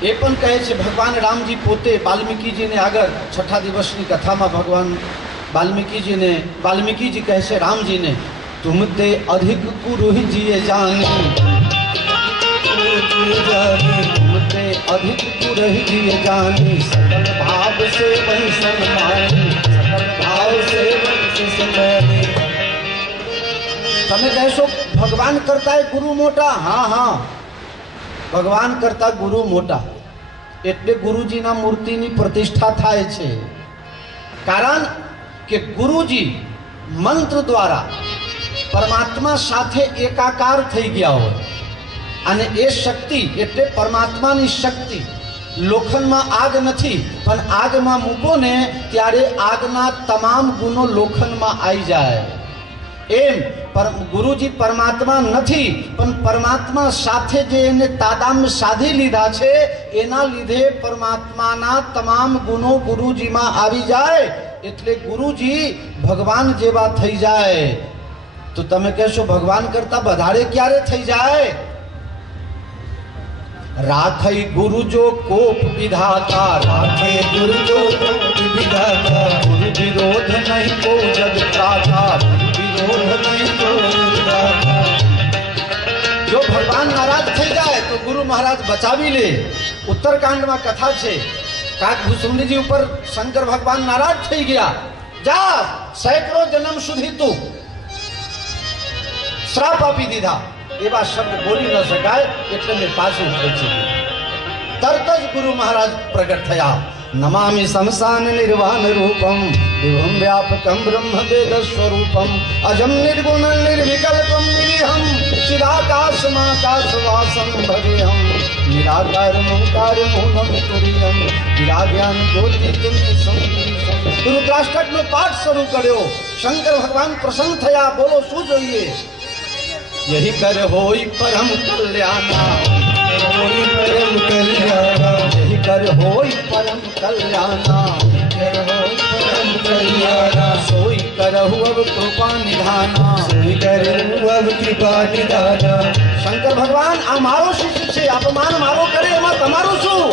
એ પણ કહે છે ભગવાન રામજી પોતે વાલ્મીકીજીને આગળ છઠ્ઠા દિવસની કથામાં ભગવાન વાલ્મીકીજી કહે છે રામજીને, તુમ તે અધિક કુરુહ જીએ જાની, તુમ તે અધિક કુરુહ જીએ જાની, સકલ ભાવ સે વહી સન્માની, સકલ ભાવ સે વહી સન્માની. તમે કહેશો ભગવાન કરતા ગુરુ મોટા. હા હા, ભગવાન કરતા ગુરુ મોટા. એટલે ગુરુજીના મૂર્તિની પ્રતિષ્ઠા થાય છે. કારણ કે ગુરુજી મંત્ર દ્વારા પરમાત્મા સાથે એકાકાર થઈ ગયા હોય અને એ શક્તિ એટલે પરમાત્માની શક્તિ. લોખંડમાં આગ નથી, પણ આગમાં મૂકો ને ત્યારે આગના તમામ ગુણો લોખંડમાં આવી જાય. એમ ગુરુજી પરમાત્મા નથી, પણ પરમાત્મા સાથે જે એને તાદામ્ય સાધી લીધા છે એના લીધે પરમાત્માના તમામ ગુણો ગુરુજીમાં આવી જાય. એટલે ગુરુજી ભગવાન જેવા થઈ જાય. તો તમે કહેશો ભગવાન કરતા વધારે ક્યારે થઈ જાય? રાખઈ ગુરુ જો કોપ વિધાતા, રાખઈ ગુરુ જો કોપ વિધાતા, ગુરુ વિરોધ નહીં કો જગ ત્રાતા, વિરોધ નહીં કો ત્રાતા. જો ભગવાન નારાજ થઈ જાય તો ગુરુ મહારાજ બચાવી લે. ઉત્તરકાંડમાં કથા છે, કાક ભૂસુંડીજી ઉપર શંકર ભગવાન નારાજ થઈ ગયા. જા, સેંકડો જન્મ સુધી તું શ્રાપ આપી દીધા. એવા શબ્દ બોલી ન શકાય એટલે મેં પાછું ખેંચી લીધું. તરત જ ગુરુ મહારાજ પ્રગટ થયા. નમામિ સંસાન નિર્વાણ રૂપમ દિવ્યમ વ્યાપકમ બ્રહ્મ વેદ સ્વરૂપમ અજમ નિર્ગુણ નિર્વિકલ્પમ નિરીહમ ચિદાકાશમાકાશવાસમ ભવેહમ નિરાકાર ઓંકાર મૌનમ તુરીયમ વિરાગ્યાન જ્યોતિ તુલ્યસમ. રુદ્રાષ્ટકનો પાઠ શરૂ કર્યો. શંકર ભગવાન પ્રસન્ન થયા. બોલો શું જોઈએ? यही कर होई परम कल्याणा, होई परम कल्याणा, यही कर होई परम कल्याणा, होई परम कल्याणा. सोई करहु अब कृपा निधाना, सोई करहु अब कृपा निधाना. શંકર ભગવાન આ મારો શિષ્ય છે, અપમાન મારો કરે એમાં તમારું શું?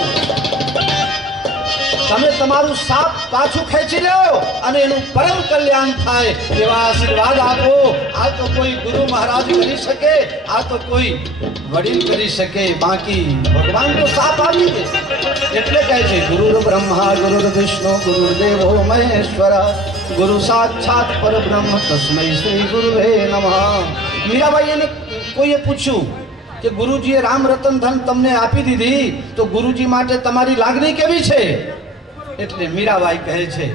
તમે તમારું સાપ પાછું ખેંચી લો અને એનું પરમ કલ્યાણ થાય એવા આશીર્વાદ આપો. આ તો કોઈ ગુરુ મહારાજ કરી શકે, આ તો કોઈ વડીલ કરી શકે, બાકી ભગવાન તો સાપ આપી દે. એટલે કહે છે ગુરુ બ્રહ્મા ગુરુ વિષ્ણુ ગુરુદેવો મહેશ્વર ગુરુ સાક્ષાત પરબ્રહ્મ તસ્મૈ શ્રી ગુરુવે નમઃ. મીરાબાઈને કોઈએ પૂછ્યું કે ગુરુજીએ રામ રતન ધન તમને આપી દીધી તો ગુરુજી માટે તમારી લાગણી કેવી છે? એટલે મીરાબાઈ કહે છે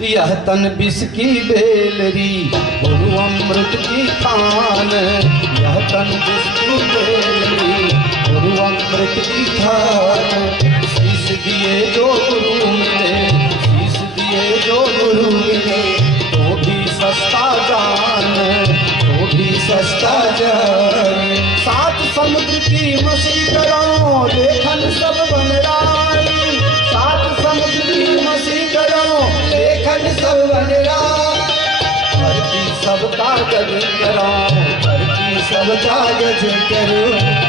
यह तन बिस की बेलरी गुरु अमृत की खान, यह तन बिस की बेलरी गुरु अमृत की खान. शीश दिए जो गुरु मिले, शीश दिए जो गुरु मिले, तो भी सस्ता जान, तो भी सस्ता जान. सात समुद्र की मछली करो लेखन सब बन राई, सात समुद्र की मछली करो लेखन सब बन राई. धरती सब कागज करो, धरती सब कागज करो,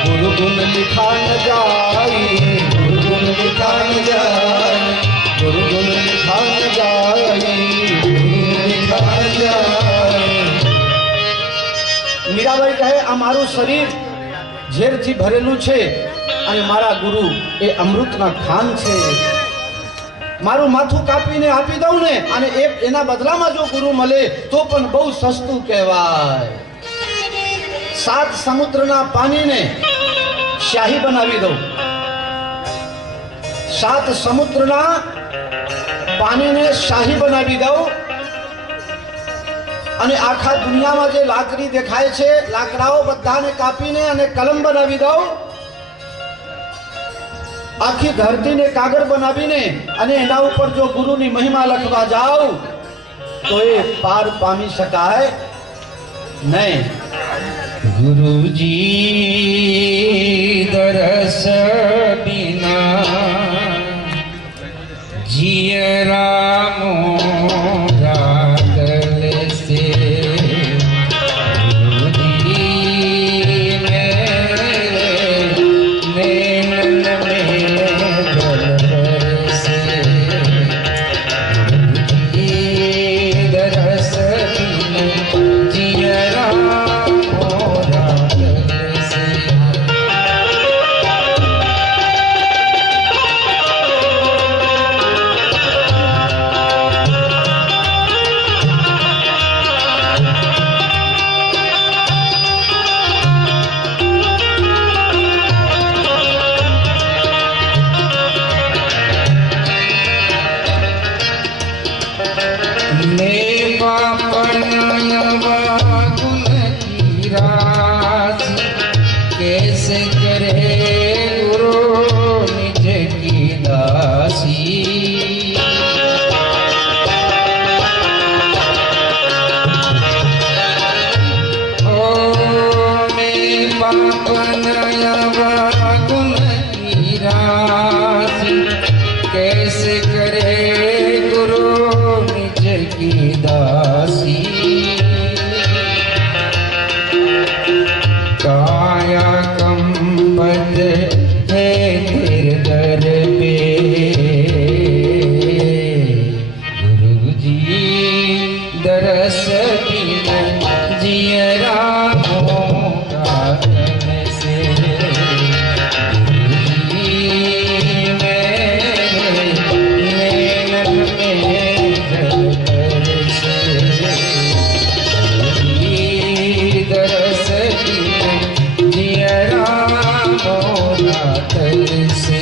गुरु गुण लिखा न जाए, गुरु गुण लिखा न जाए, गुरु गुण लिखा न जाए, गुरु लिखा न जाए. મીરાબાઈ કહે આ મારું શરીર ઝેરથી ભરેલું છે અને મારા ગુરુ એ અમૃતના ખાન છે. મારું માથું કાપીને આપી દઉં ને અને એના બદલામાં જો ગુરુ મળે તો પણ બહુ સસ્તું કહેવાય. સાત સમુદ્રના પાણીને શાહી બનાવી દઉં, સાત સમુદ્રના પાણીને શાહી બનાવી દઉં અને આખા દુનિયામાં જે લાકડી દેખાય છે લાકડાઓ બધાને કાપીને અને કલમ બનાવી દઉં, આખી ધરતીને કાગળ બનાવીને અને એના ઉપર જો ગુરુની મહિમા લખવા જાવ તો એ પાર પામી શકાય નહીં. ગુરુજી દરસ બિના જીય રામો कैसे करे गुरु निज की दासी ओ मैं पापन गुण निरासी कैसे करे गुरु निज की दासी काया कंबद है तेरे दर पे गुरु जी दरस बिना जियरा होगा से गुरु जी मेरे नैनन में जल बरसे गुरु जी दरस बिना जियरा होगा से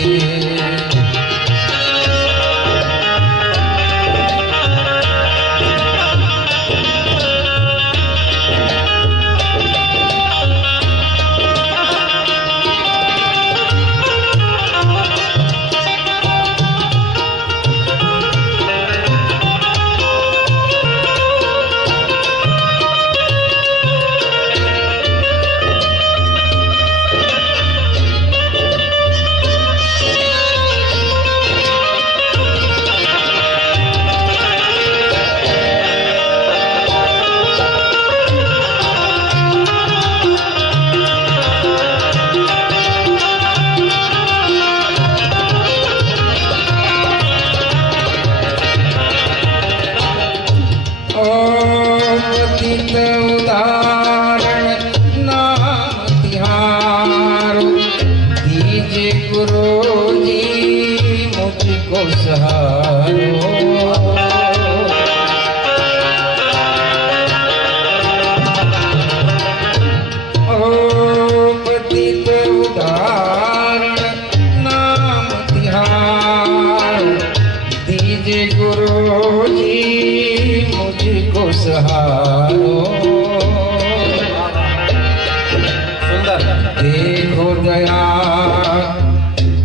पतित उदाहरण नाम तिहारो दीजे गुरु जी मुझको सहारो ओ पतित उदाहरण नाम तिहारो दीजे गुरु जी मुझको सहारो सुंदर देखो दया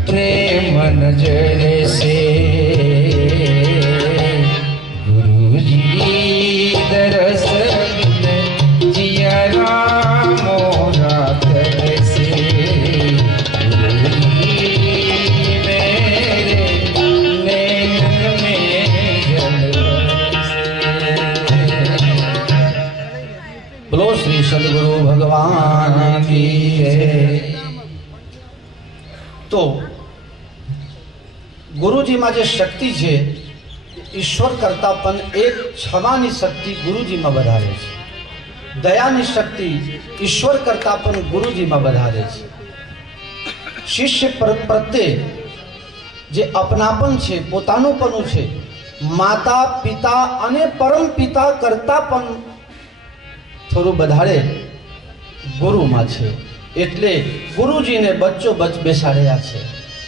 प्रेम नजर से गुरु जी दरस बिन जियरा मोरा तरसे गुरु जी मेरे नैनन में जल बोलो श्री सदगुरु भगवान की जय। तो ગુરુજીમાં જે શક્તિ છે ઈશ્વર કરતા પણ એક ક્ષમાની શક્તિ ગુરુજીમાં વધારે છે, દયાની શક્તિ ઈશ્વર કરતા પણ ગુરુજીમાં વધારે છે। શિષ્ય પ્રત્યે જે અપનાપન છે, પોતાનુંપણું છે, માતા પિતા અને પરમ પિતા કરતા પણ થોડું વધારે ગુરુમાં છે। એટલે ગુરુજીને બચ્ચો બેસાડ્યા છે।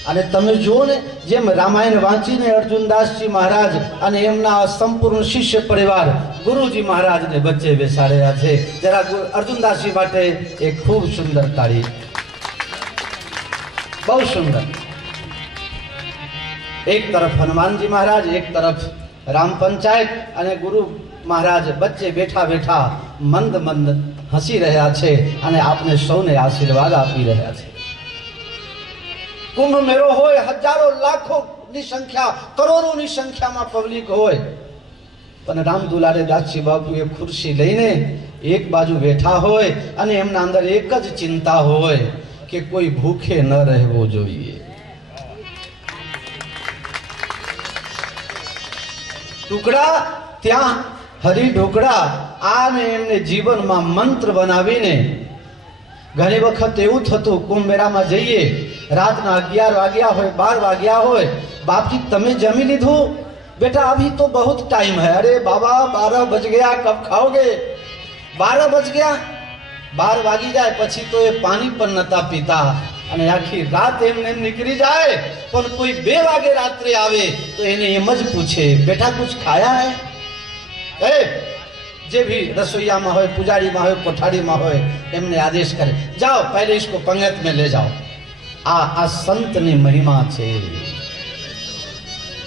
અને તમે જુઓ ને, જેમ રામાયણ વાંચીને અર્જુનદાસજી મહારાજ અને એમના સંપૂર્ણ શિષ્ય પરિવાર ગુરુજી મહારાજને વચ્ચે બેસાડ્યા છે। જરા અર્જુનદાસજી માટે એક ખૂબ સુંદર તાળી, બહુ સુંદર। એક તરફ હનુમાનજી મહારાજ, એક તરફ રામ પંચાયત અને ગુરુ મહારાજ વચ્ચે બેઠા બેઠા મંદ મંદ હસી રહ્યા છે અને આપને સૌને આશીર્વાદ આપી રહ્યા છે। કુંભ મેળો હોય, હજારો લાખોની સંખ્યા, કરોડોની સંખ્યામાં પબ્લિક હોય, પણ રામ દુલારે દાસજી બાપુ એ ખુરશી લઈને એક બાજુ બેઠા હોય અને એમના અંદર એક જ ચિંતા હોય કે કોઈ ભૂખે ન રહેવો જોઈએ। ટુકડા ત્યાં હરી ઢોકળા આને એમને જીવનમાં મંત્ર બનાવીને ઘણી વખત એવું થતું, કુંભ મેળામાં જઈએ, રાતના 11 વાગ્યા હોય, 12 વાગ્યા હોય, બાપજી તમે જમી લીધું? बेटा अभी तो बहुत टाइम है। अरे बाबा 12 बज गया, कब खाओगे? 12 बज गया, 12 वागी जाए પછી તો એ પાણી પણ નતા પીતા અને આખી રાત એમને નીકળી જાય, પણ કોઈ 2 વાગે રાત્રે આવે તો એને એમ જ પૂછે, બેટા कुछ खाया है? ए જે भी रसोईया में हो, पुजारी में हो, कोठारी में हो, एमने आदेश करे जाओ पहले इसको पंगत में ले जाओ। आ संत ने महिमा छे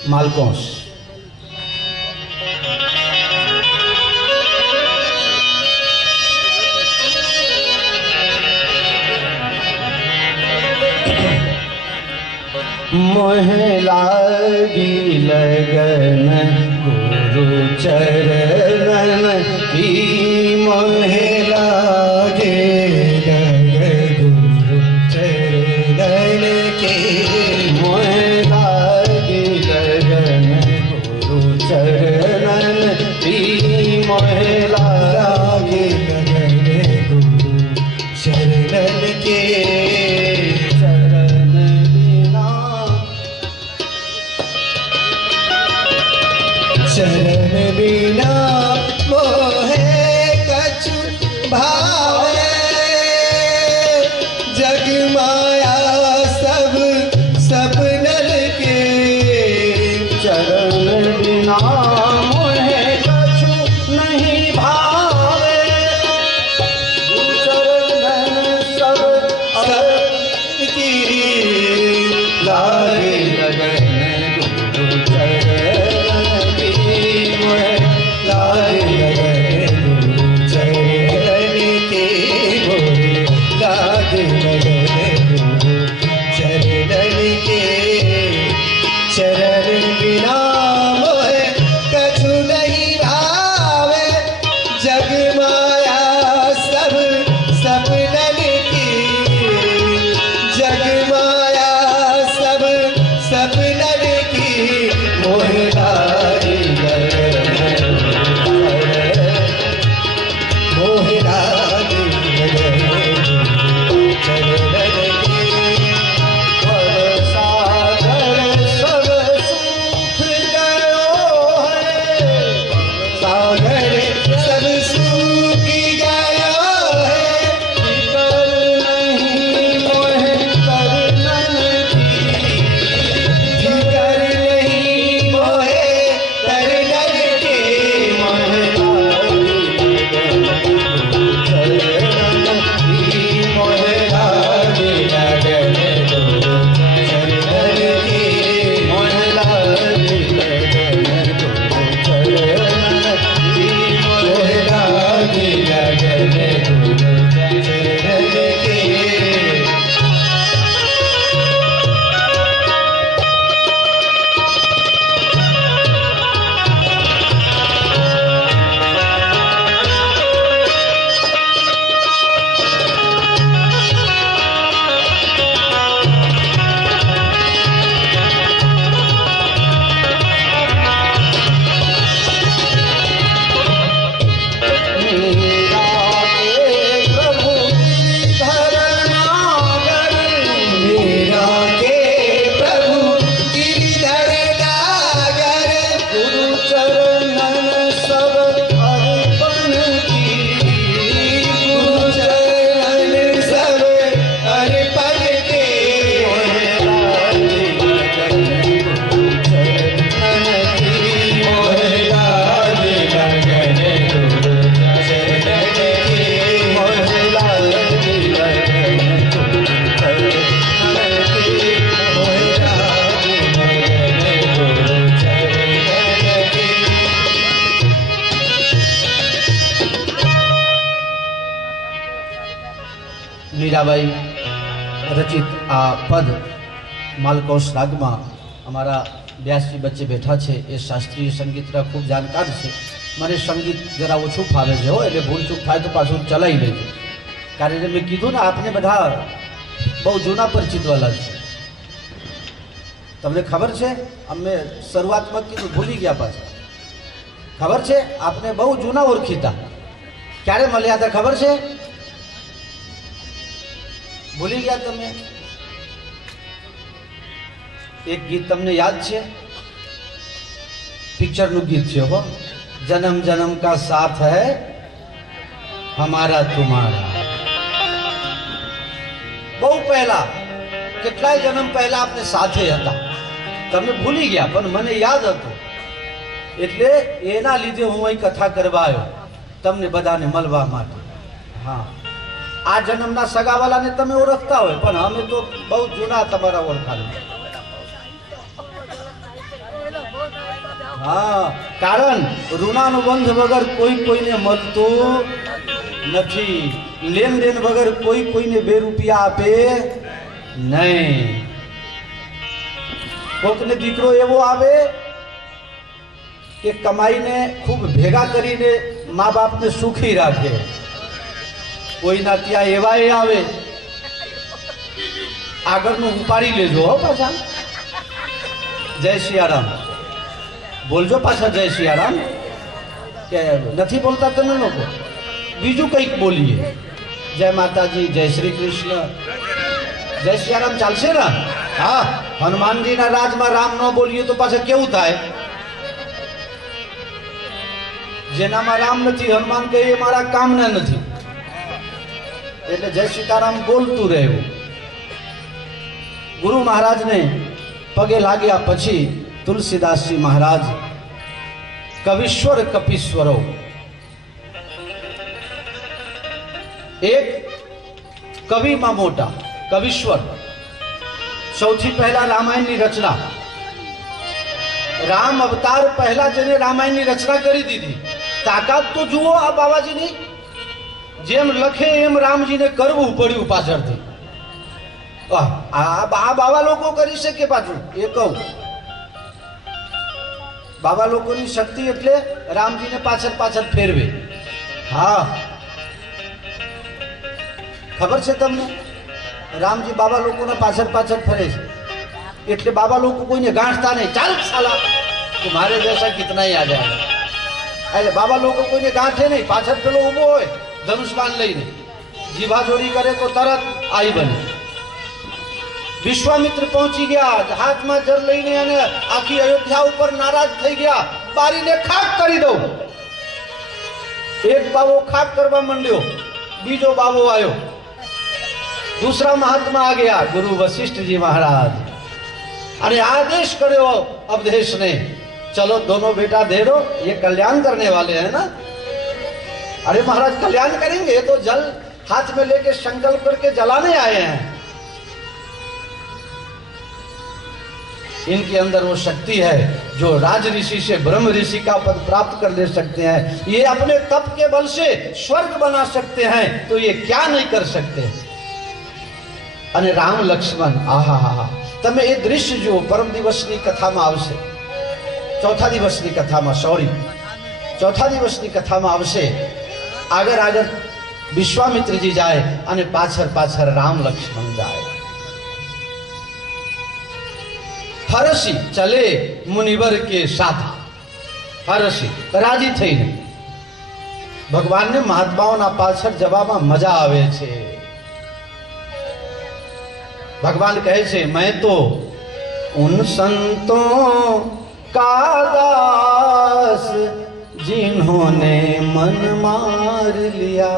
मालकोस। मोहे लागी लगन गुरु चरणन की, मोहे लागे लगन गुरु चरणन के, मोहे लागी लगन गुरु चरणन की, मोहे लागे लगन गुरु चरणन के। चरण बिना मोहे कछु भावे, जग माया सब सपनल के। चरण बिना मोहे कछु नहीं भावे, चरण सब की लागे लगन गुरु चरण की, मोहे लागे लगन गुरु चरण की, मोहे लागे लगन गुरु चरण के। चरण बिना मोहे कछु नहीं भावे, जग माया सब सपनल की, जग माया सब सपनल की। मोहे लागे लगन मोहे लागे लगन चरणन की। सागर सब सुख गयो है, सागर सब सूख गयो है, फिकर नहीं मोहे करनन की, फिकर नहीं मोहे करनन के। मोहे लागे लगन गुरु चरणन की, मोहे लागे लगन गुरु चरणन की, मोहे लागे लगन गुरु चरणन की। मीरा के प्रभु गिरिधर नागर, मीरा के प्रभु गिरिधर नागर, गुरु चरणन सब अर्पण की, गुरु चरण सब अर्पण के। मोहे लागे लगन गुरु चरणन की, मोहे लागे लगन गुरु चरणन की, मोहे लागे लगन गुरु चरणन की, मोहे लागे लगन गुरु चरणन की। मीराबाई रचित आ पद मालकोस राग में अमारा व्यास जी बच्चे बैठा है। ये शास्त्रीय संगीत का खूब जानकार है। મને સંગીત જરા ઓછું ફાવે છે હો, એટલે ભૂલ ચૂક થાય તો પાછું ચલાવી લેજો। કારણ કે મેં કીધું ને આપને બધા બહુ જૂના પરિચિત વાળા છે। તમને ખબર છે અમે શરૂઆતમાં કીધું ભૂલી ગયા પાછા। ખબર છે આપને બહુ જૂના ઓળખીતા ક્યારે મળ્યા હતા ખબર છે? ભૂલી ગયા તમે? એક ગીત તમને યાદ છે? પિક્ચરનું ગીત છે હો, जन्म जन्म का साथ है हमारा तुम्हारा। बहु पहला કેટલાય જન્મ પહેલા આપણે સાથે હતા, તમે ભૂલી ગયા પણ મને યાદ હતું, એટલે એના લીધે હું અહીં કથા કરવા આવ્યો। તમને બધાને મળવા માટે. હા, આ જન્મના સગાવાલાને તમે ઓળખતા હોય, પણ અમે તો બહુ જૂના તમારા ઓળખાણ. હા, કારણ ઋણાનો બંધ વગર કોઈ કોઈને મળતું નથી. લેન દેન વગર કોઈ કોઈને 2 રૂપિયા આપે નહીં. કોકને દીકરો એવો આવે કે કમાઈને ખૂબ ભેગા કરીને મા બાપને સુખી રાખે. કોઈના ત્યાં એવા આવે, આગળનું ઉપાડી લેજો હો પાછા. જય સિયારામ બોલજો પાછા. જય સિયારામ કે નથી બોલતા તમે લોકો? બીજું કંઈક બોલીએ. જય માતાજી, જય શ્રી કૃષ્ણ, જય સિયારામ ચાલશે ને? હા, હનુમાનજીના રાજમાં રામ ન બોલીએ તો પાછા કેવું થાય? જેનામાં રામ નથી, હનુમાન કહે એ મારા કામના નથી. એટલે જય સીતારામ બોલતું રહેવું. ગુરુ મહારાજને પગે લાગ્યા પછી તુલસીદાસજી મહારાજ કવિશ્વર કપીશ્વરો, એક કવિમાં મોટા કવિશ્વર, સૌથી પહેલા રામાયણની રચના, રામ અવતાર પહેલા જેને રામાયણની રચના કરી દીધી. તાકાત તો જુઓ આ બાબાજીની. જેમ લખે એમ રામજીને કરવું પડ્યું પાછળથી. આ બાબા લોકો કરી શકે પાછું એ કહું. બાબા લોકોની શક્તિ એટલે રામજીને પાછળ પાછળ ફેરવે. હા, ખબર છે તમને? રામજી બાબા લોકોના પાછળ પાછળ ફરે છે. એટલે બાબા લોકો કોઈને ગાંઠતા નહીં. ચાલ સાલા તુમ્હારે જૈસા કિતના ही आ जाएगा. એટલે બાબા લોકો કોઈને ગાંઠે નહીં. પાછળ પેલો ઊભો હોય ધનુષબાણ લઈને, જીભા જોડી કરે તો તરત આવી બને. વિશ્વામિત્ર પહોંચી ગયા હાથમાં જળ લઈને અને આખી અયોધ્યા ઉપર નારાજ થઈ ગયા. બારીને ખાક કરી દઉં. એક બાવો ખાક કરવા માંડ્યો, બીજો બાવો આવ્યો. दूसरा महात्मा आ गया गुरु वशिष्ठ जी महाराज, अरे आदेश करो अवधेश ने, चलो दोनों बेटा दे दो, ये कल्याण करने वाले हैं ना. अरे महाराज कल्याण करेंगे, तो जल हाथ में लेके संकल्प करके जलाने आए हैं. इनके अंदर वो शक्ति है जो राज ऋषि से ब्रह्म ऋषि का पद प्राप्त कर ले सकते हैं. ये अपने तप के बल से स्वर्ग बना सकते हैं, तो ये क्या नहीं कर सकते. અને રામ લક્ષ્મણ, આહા હા, તમે એ દૃશ્ય જુઓ. પરમ દિવસની કથામાં આવશે, ચોથા દિવસની કથામાં, ચોથા દિવસની કથામાં આવશે. આગળ આગળ વિશ્વામિત્રજી જાય અને પાછળ પાછળ રામ લક્ષ્મણ જાય. હરસી ચલે મુનિવર કે સાથ. હરસી રાજી થઈને. ભગવાનને મહાત્માઓના પાછળ જવામાં મજા આવે છે. भगवान कहे छे, मैं तो उन संतों का दास जिन्होंने मन मार लिया.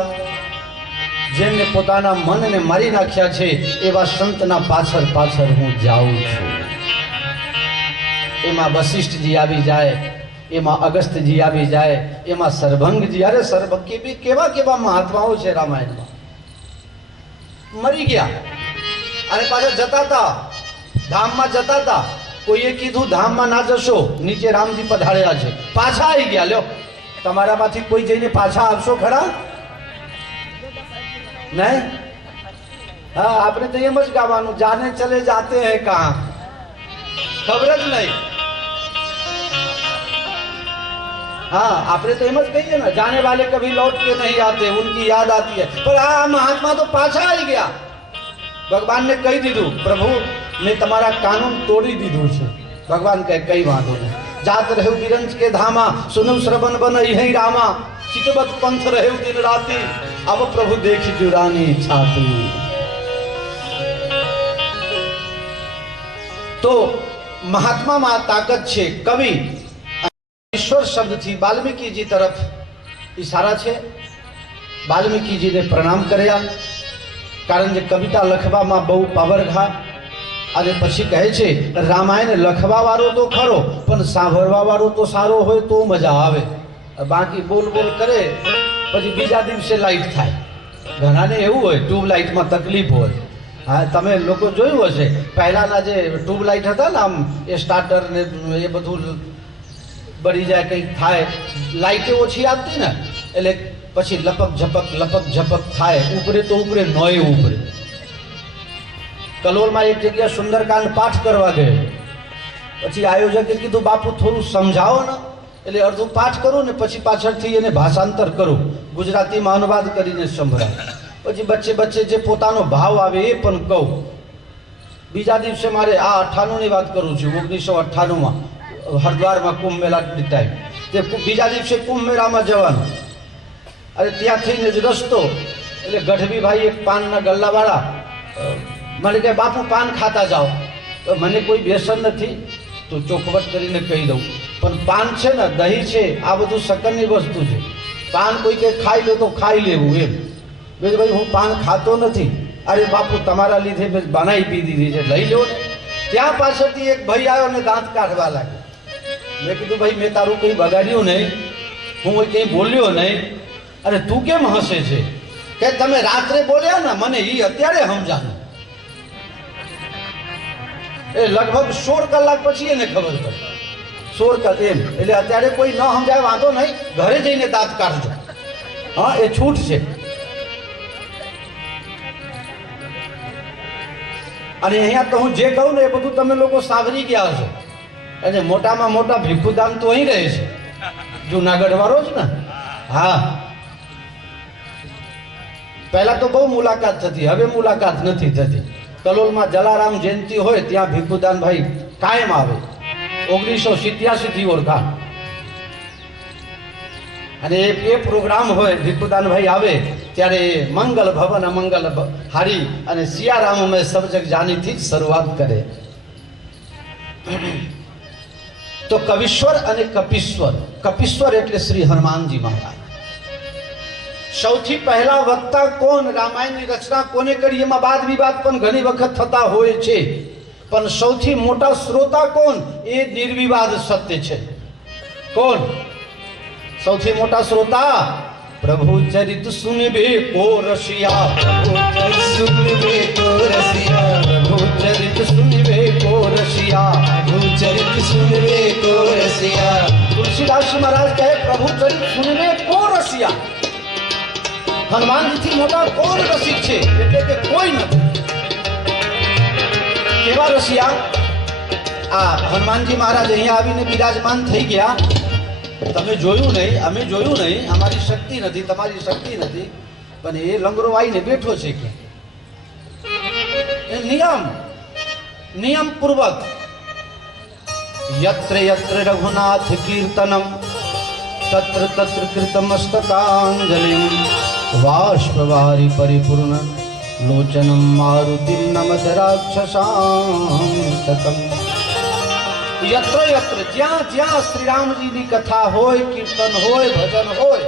જેમને પોતાના મનને મારી નાખ્યા છે એવા સંતના પાછળ પાછળ હું જાઉં છું. એમાં વશિષ્ઠજી આવી જાય, એમાં અગસ્ત્યજી આવી જાય, એમાં સરભંગજી. અરે સરભંગ બી કેવા કેવા મહાત્માઓ છે રામાયણમાં. મરી ગયા અને પાછા જતા હતા, ધામમાં જતા હતા. કોઈએ કીધું ધામમાં ના જશો, નીચે રામજી પધાર્યા છે. પાછા આવી ગયા. લ્યો, તમારામાંથી કોઈ જઈને પાછા આવશો ખરા? નહીં? હા, આપણે તો એમ જ ગાવાનું, જાને ચલે જાતે હૈ કહા, ખબર જ નહીં. हाँ, आपने तो हिम्मत कही है ना, जाने वाले कभी लौट के नहीं आते, उनकी याद आती है. पर हाँ, महात्मा तो पाछा आई गया. भगवान ने कही दीधું, प्रभु मैं તમારા કાનૂન તોડી દીધું છે. ભગવાન કહે કઈ વાંધો નહીં. જાત રહેવું વિરંજ કે ધામા, સુનમ શ્રવણ બન અહીં રામા, ચિતવત પંથ રહેવું દિન રાતી, अब प्रभु देख जुरानी छाती. तो મહાત્મામાં તાકાત છે. કવિ ઈશ્વર શબ્દથી વાલ્મીકીજી તરફ ઈશારા છે. વાલ્મીકીજીને પ્રણામ કર્યા, કારણ કે કવિતા લખવામાં બહુ પાવરઘા. અને પછી કહે છે રામાયણ લખવા વાળો તો ખરો, પણ સાંભળવા વાળો તો સારો હોય તો મજા આવે. બાકી બોલ બોલ કરે પછી બીજા દિવસે લાઇટ થાય. ઘણાને એવું હોય ટ્યુબલાઇટમાં તકલીફ હોય. હા, તમે લોકો જોયું હશે પહેલાના જે ટ્યુબલાઇટ હતા ને, આમ એ સ્ટાર્ટર ને એ બધું બળી જાય, કંઈક થાય, લાઇટે ઓછી આપતી ને એટલે પછી લપક ઝપક થાય. ઉપરે તો ઉપરે નોય ઉપરે. કલોલમાં એક જગ્યા સુંદરકાંડ પાઠ કરવા ગયો. પછી આયોજકે કીધું બાપુ થોડું સમજાવો ને. એટલે અડધું પાઠ કરું ને પછી પાછળથી એને ભાષાંતર કરું, ગુજરાતીમાં અનુવાદ કરીને સંભળાય. પછી વચ્ચે જે પોતાનો ભાવ આવે એ પણ કહું. બીજા દિવસે મારે આ 98ની વાત કરું છું, 1998માં હરિદ્વારમાં કુંભ મેળાની ટાઈમ. તે બીજા દિવસે કુંભ મેળામાં જવાનું. અરે ત્યાંથી જ રસ્તો એટલે ગઢવીભાઈ એક પાનના ગલ્લાવાળા મને કહે બાપુ પાન ખાતા જાઓ. તો મને કોઈ વ્યસન નથી તો ચોખવટ કરીને કહી દઉં, પણ પાન છે ને, દહીં છે, આ બધું શકરની વસ્તુ છે. પાન કોઈ કે ખાઈ લો તો ખાઈ લેવું એમ. મેં ભાઈ હું પાન ખાતો નથી. અરે બાપુ તમારા લીધે મેં બનાવી પી દીધી છે, લઈ લો ને. ત્યાં પાછળથી એક ભાઈ આવ્યો ને દાંત કાઢવા લાગ્યો. મેં કીધું ભાઈ મેં તારું કંઈ બગાડ્યું નહીં, હું કંઈ બોલ્યો નહીં. અરે તું કેમ હસે છે? કે તમે રાત્રે બોલ્યા ને મને એ અત્યારે સમજાણું. એ લગભગ 16 કલાક પછી એને ખબર પડી. 16 કલાક એમ એટલે અત્યારે કોઈ ન સમજાય વાંધો નહીં, ઘરે જઈને દાંત કાઢજો. હા, એ છૂટ છે. અને અહીંયા તો હું જે કહું ને એ બધું તમે લોકો સાંભળી ગયા હશો. અને મોટામાં મોટા ભીખુદાન તો અહીં રહે છે, જુનાગઢ વાળો જ ને. હા, પહેલા તો બહુ મુલાકાત થતી, હવે મુલાકાત નથી થતી. કલોલમાં જલારામ જયંતિ હોય ત્યાં ભીખુદાનભાઈ કાયમ આવે. 1987 થી ઓળખાણ. અને એ પ્રોગ્રામ હોય ભીખુદાનભાઈ આવે ત્યારે મંગલ ભવન અમંગલ હારી અને સિયારામ મેં સબ જગ જાનીથી જ શરૂઆત કરે. તો કવિશ્વર અને કપીશ્વર. કપીશ્વર એટલે શ્રી હનુમાનજી મહારાજ. સૌથી પહેલા વક્તા કોણ, રામાયણની રચના કોને કરી એમાં વાદ વિવાદ પણ ઘણી વખત થતા હોય છે, પણ સૌથી મોટા શ્રોતા કોણ એ નિર્વિવાદ સત્ય છે. કોણ સૌથી મોટા શ્રોતા? પ્રભુ ચરિત સુનબે કો રસિયા, પ્રભુ સુનબે કો રસિયા, પ્રભુ ચરિત સુનબે કો રસિયા, પ્રભુ ચરિત સુનબે કો રસિયા. તુલસીદાસ મહારાજ કહે પ્રભુ ચરિત સુનબે કો રસિયા. હનુમાનજીથી મોટા કોણ રસિક છે? એટલે કે કોઈ નથી. કેવા રસિયા? આ હનુમાનજી મહારાજ અહીંયા આવીને બિરાજમાન થઈ ગયા. તમે જોયું નહીં, અમે જોયું નહીં, અમારી શક્તિ નથી, તમારી શક્તિ નથી, પણ એ લંગરો આવીને બેઠો છે. કે નિયમ પૂર્વક યત્ર યત્ર રઘુનાથ કીર્તનમ તત્ર તત્ર કૃતમસ્તકાંજલિ વાષ્પવારી પરિપૂર્ણ લોચનમ મારુતિ નમદ રાક્ષસાંતકમ. યત્ર યત્ર જ્યાં જ્યાં શ્રી રામજીની કથા હોય, કીર્તન હોય, ભજન હોય,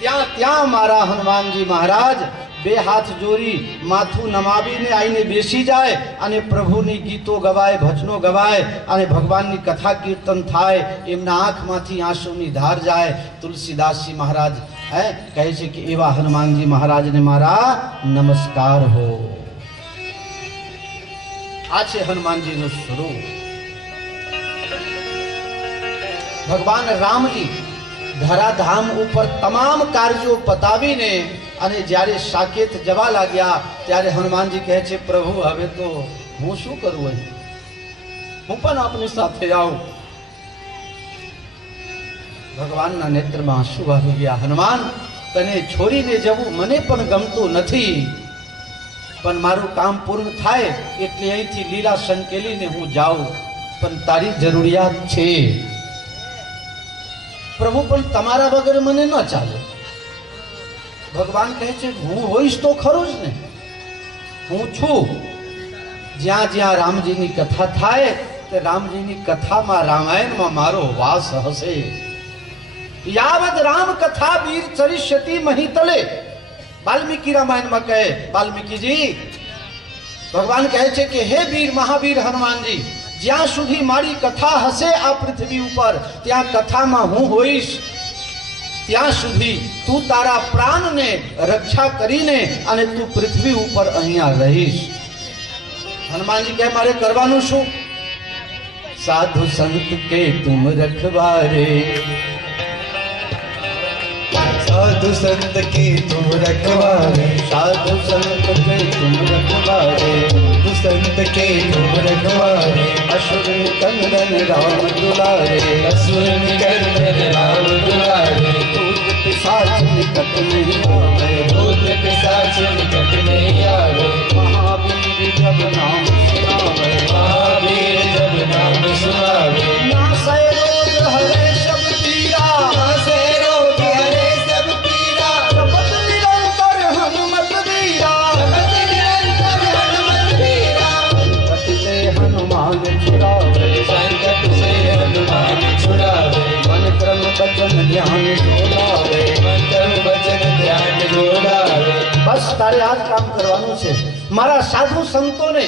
ત્યાં ત્યાં મારા હનુમાનજી મહારાજ બે હાથ જોડી માથું નમાવીને આવીને બેસી જાય અને પ્રભુની ગીતો ગવાય, ભજનો ગવાય અને ભગવાનની કથા કીર્તન થાય. એમના આંખમાંથી આંસુની ધાર જાય. તુલસીદાસજી મહારાજ કહે છે કે એવા હનુમાનજી મહારાજને મારા નમસ્કાર હો. આ છે હનુમાનજીનું સ્વરૂપ. ભગવાન રામજી ધરાધામ ઉપર તમામ કાર્યો પતાવીને અને જ્યારે સાકેત જવા લાગ્યા ત્યારે હનુમાનજી કહે છે પ્રભુ હવે તો હું શું કરું? હું પણ આપની સાથે આવું. ભગવાનના નેત્રમાં આંસુ આવી ગયા. હનુમાન, તને છોડીને જવું મને પણ ગમતું નથી, પણ મારું કામ પૂર્ણ થાય એટલે અહીંથી લીલા સંકેલીને હું જાઉં, પણ તારી જરૂરિયાત છે. પ્રભુ પણ તમારા વગર મને ન ચાલે. ભગવાન કહે છે હું હોઈશ તો ખરું જ ને, હું છું. જ્યાં જ્યાં રામજીની કથા થાય તે રામજીની કથામાં, રામાયણમાં મારો વાસ હશે. યાવદ રામ કથા વીર ચરિષ્યતિ મહિતલે. વાલ્મીકી રામાયણમાં કહે વાલ્મીકીજી, ભગવાન કહે છે કે હે વીર મહાવીર હનુમાનજી, જ્યાં સુધી મારી કથા હશે આ પૃથ્વી ઉપર ત્યાં કથામાં હું હોઈશ. ત્યાં સુધી તું તારા પ્રાણને રક્ષા કરીને અને તું પૃથ્વી ઉપર અહીંયા રહીશ. હનુમાનજી કહે મારે કરવાનું શું? સાધુ સંત કે તુમ રખવારે, साधु संत के तुम रखवारे, साधु संत के तुम रखवारे, साधु संत के तुम रखवारे, असुर कंदन राम दुलारे, असुर निकंदन राम दुलारे, भूत पिशाच निकट नहीं आवे, भूत पिशाच निकट नहीं आवे, महावीर जब नाम सुनावे, महावीर जब नाम सुनावे, नासै रोग हरे सब पीरा, नासै रोग हरे सब पीरा, जपत निरंतर हनुमत वीरा, जपत निरंतर हनुमत वीरा, संकट से हनुमान छुड़ावे, संकट से हनुमान छुड़ावे, मन क्रम बचन ध्यान डोलावे, मंत्र वचन ध्यान डोलावे. બસ તારે આ જ કામ કરવાનું છે. મારા સાધુ સંતોને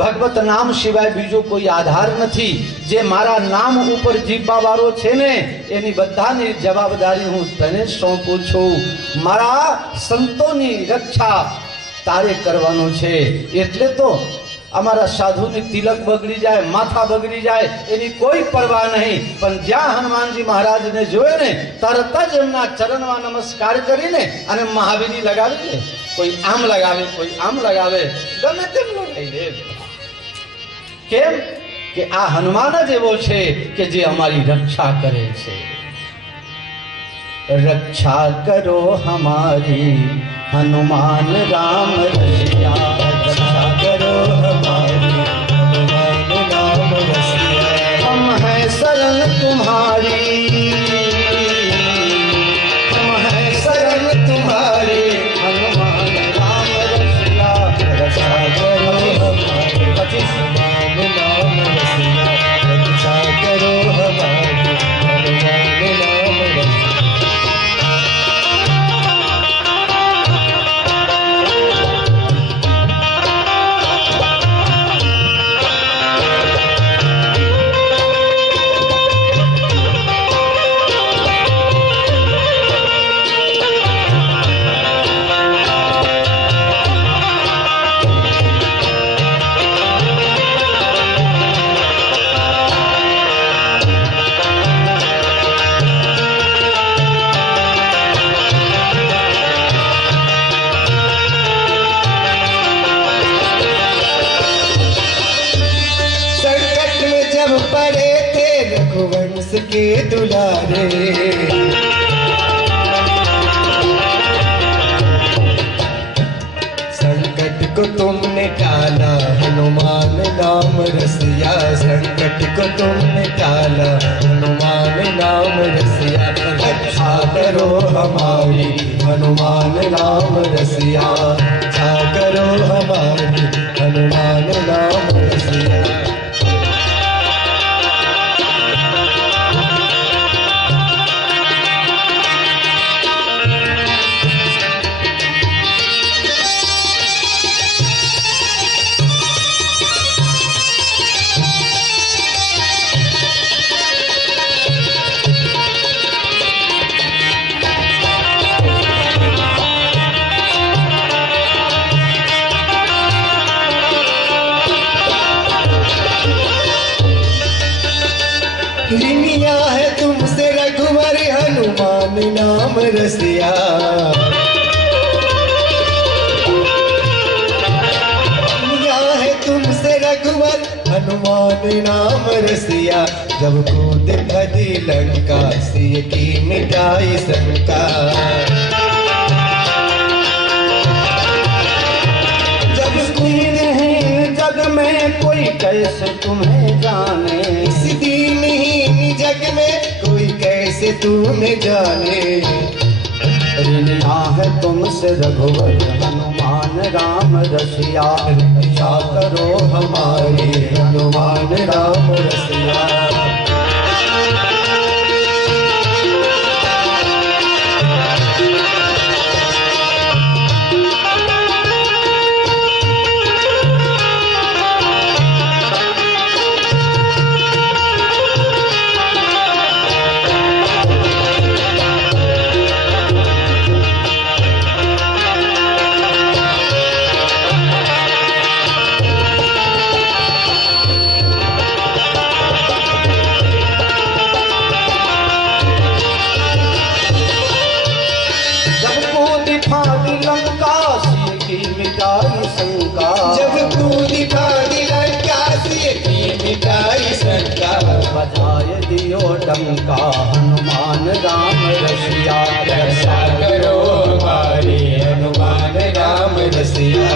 ભગવત નામ સિવાય બીજો કોઈ આધાર નથી. જે મારા નામ ઉપર જીવવા વાળો છે ને એની બધાની જવાબદારી હું તને સોંપું છું. મારા સંતોની રક્ષા તારે કરવાનું છે. એટલે તો અમારા સાધુની તિલક બગડી જાય, માથા બગડી જાય એની કોઈ પરવા નહીં, પણ જ્યાં હનુમાનજી મહારાજને જોયે ને તરત જ એમના ચરણમાં નમસ્કાર કરીને અને મહાવીરી લગાવી દે. કોઈ આમ લગાવે, કોઈ આમ લગાવે, ગમે તેમ લગાવી દે. કેમ કે આ હનુમાન જ એવો છે કે જે અમારી રક્ષા કરે છે. રક્ષા કરો હમારી હનુમાન રામ રસિયા, રક્ષા करो हमारी हनुमान नाम रसिया, हम हैं शरण तुम्हारी, हम हैं शरण तुम्हारी, हनुमान राम रसिया, रक्षा करो हमारी हनुमान नाम रसिया, रक्षा करो हमारी हनुमान नाम रसिया. संकट में जब पड़े थे रघुवंश के दुलारे, संकट को तुमने टाला हनुमान नाम रसिया, संकट को तुमने टाला हनुमान नाम रसिया, रक्षा करो हमारी हनुमान नाम रसिया, रक्षा करो हमारी हनुमान नाम रसिया. लिया है तुमसे रघुवर हनुमान नाम रसिया, लिया है तुमसे रघुवर हनुमान नाम रसिया, जब कूद भजी लंका सिय की मिटाई शंका, जब दीनहीन जग में कोई कैसे तुम्हें जाने, इस दीनहीन जग में कोई कैसे तुम्हें जाने, रिनिया है तुमसे रघुवर हनुमान राम रसिया, रक्षा करो हमारी हनुमान राम रसिया. बजाए दियो डंका हनुमान राम रसिया। रक्षा करो हमारे हनुमान राम रसिया।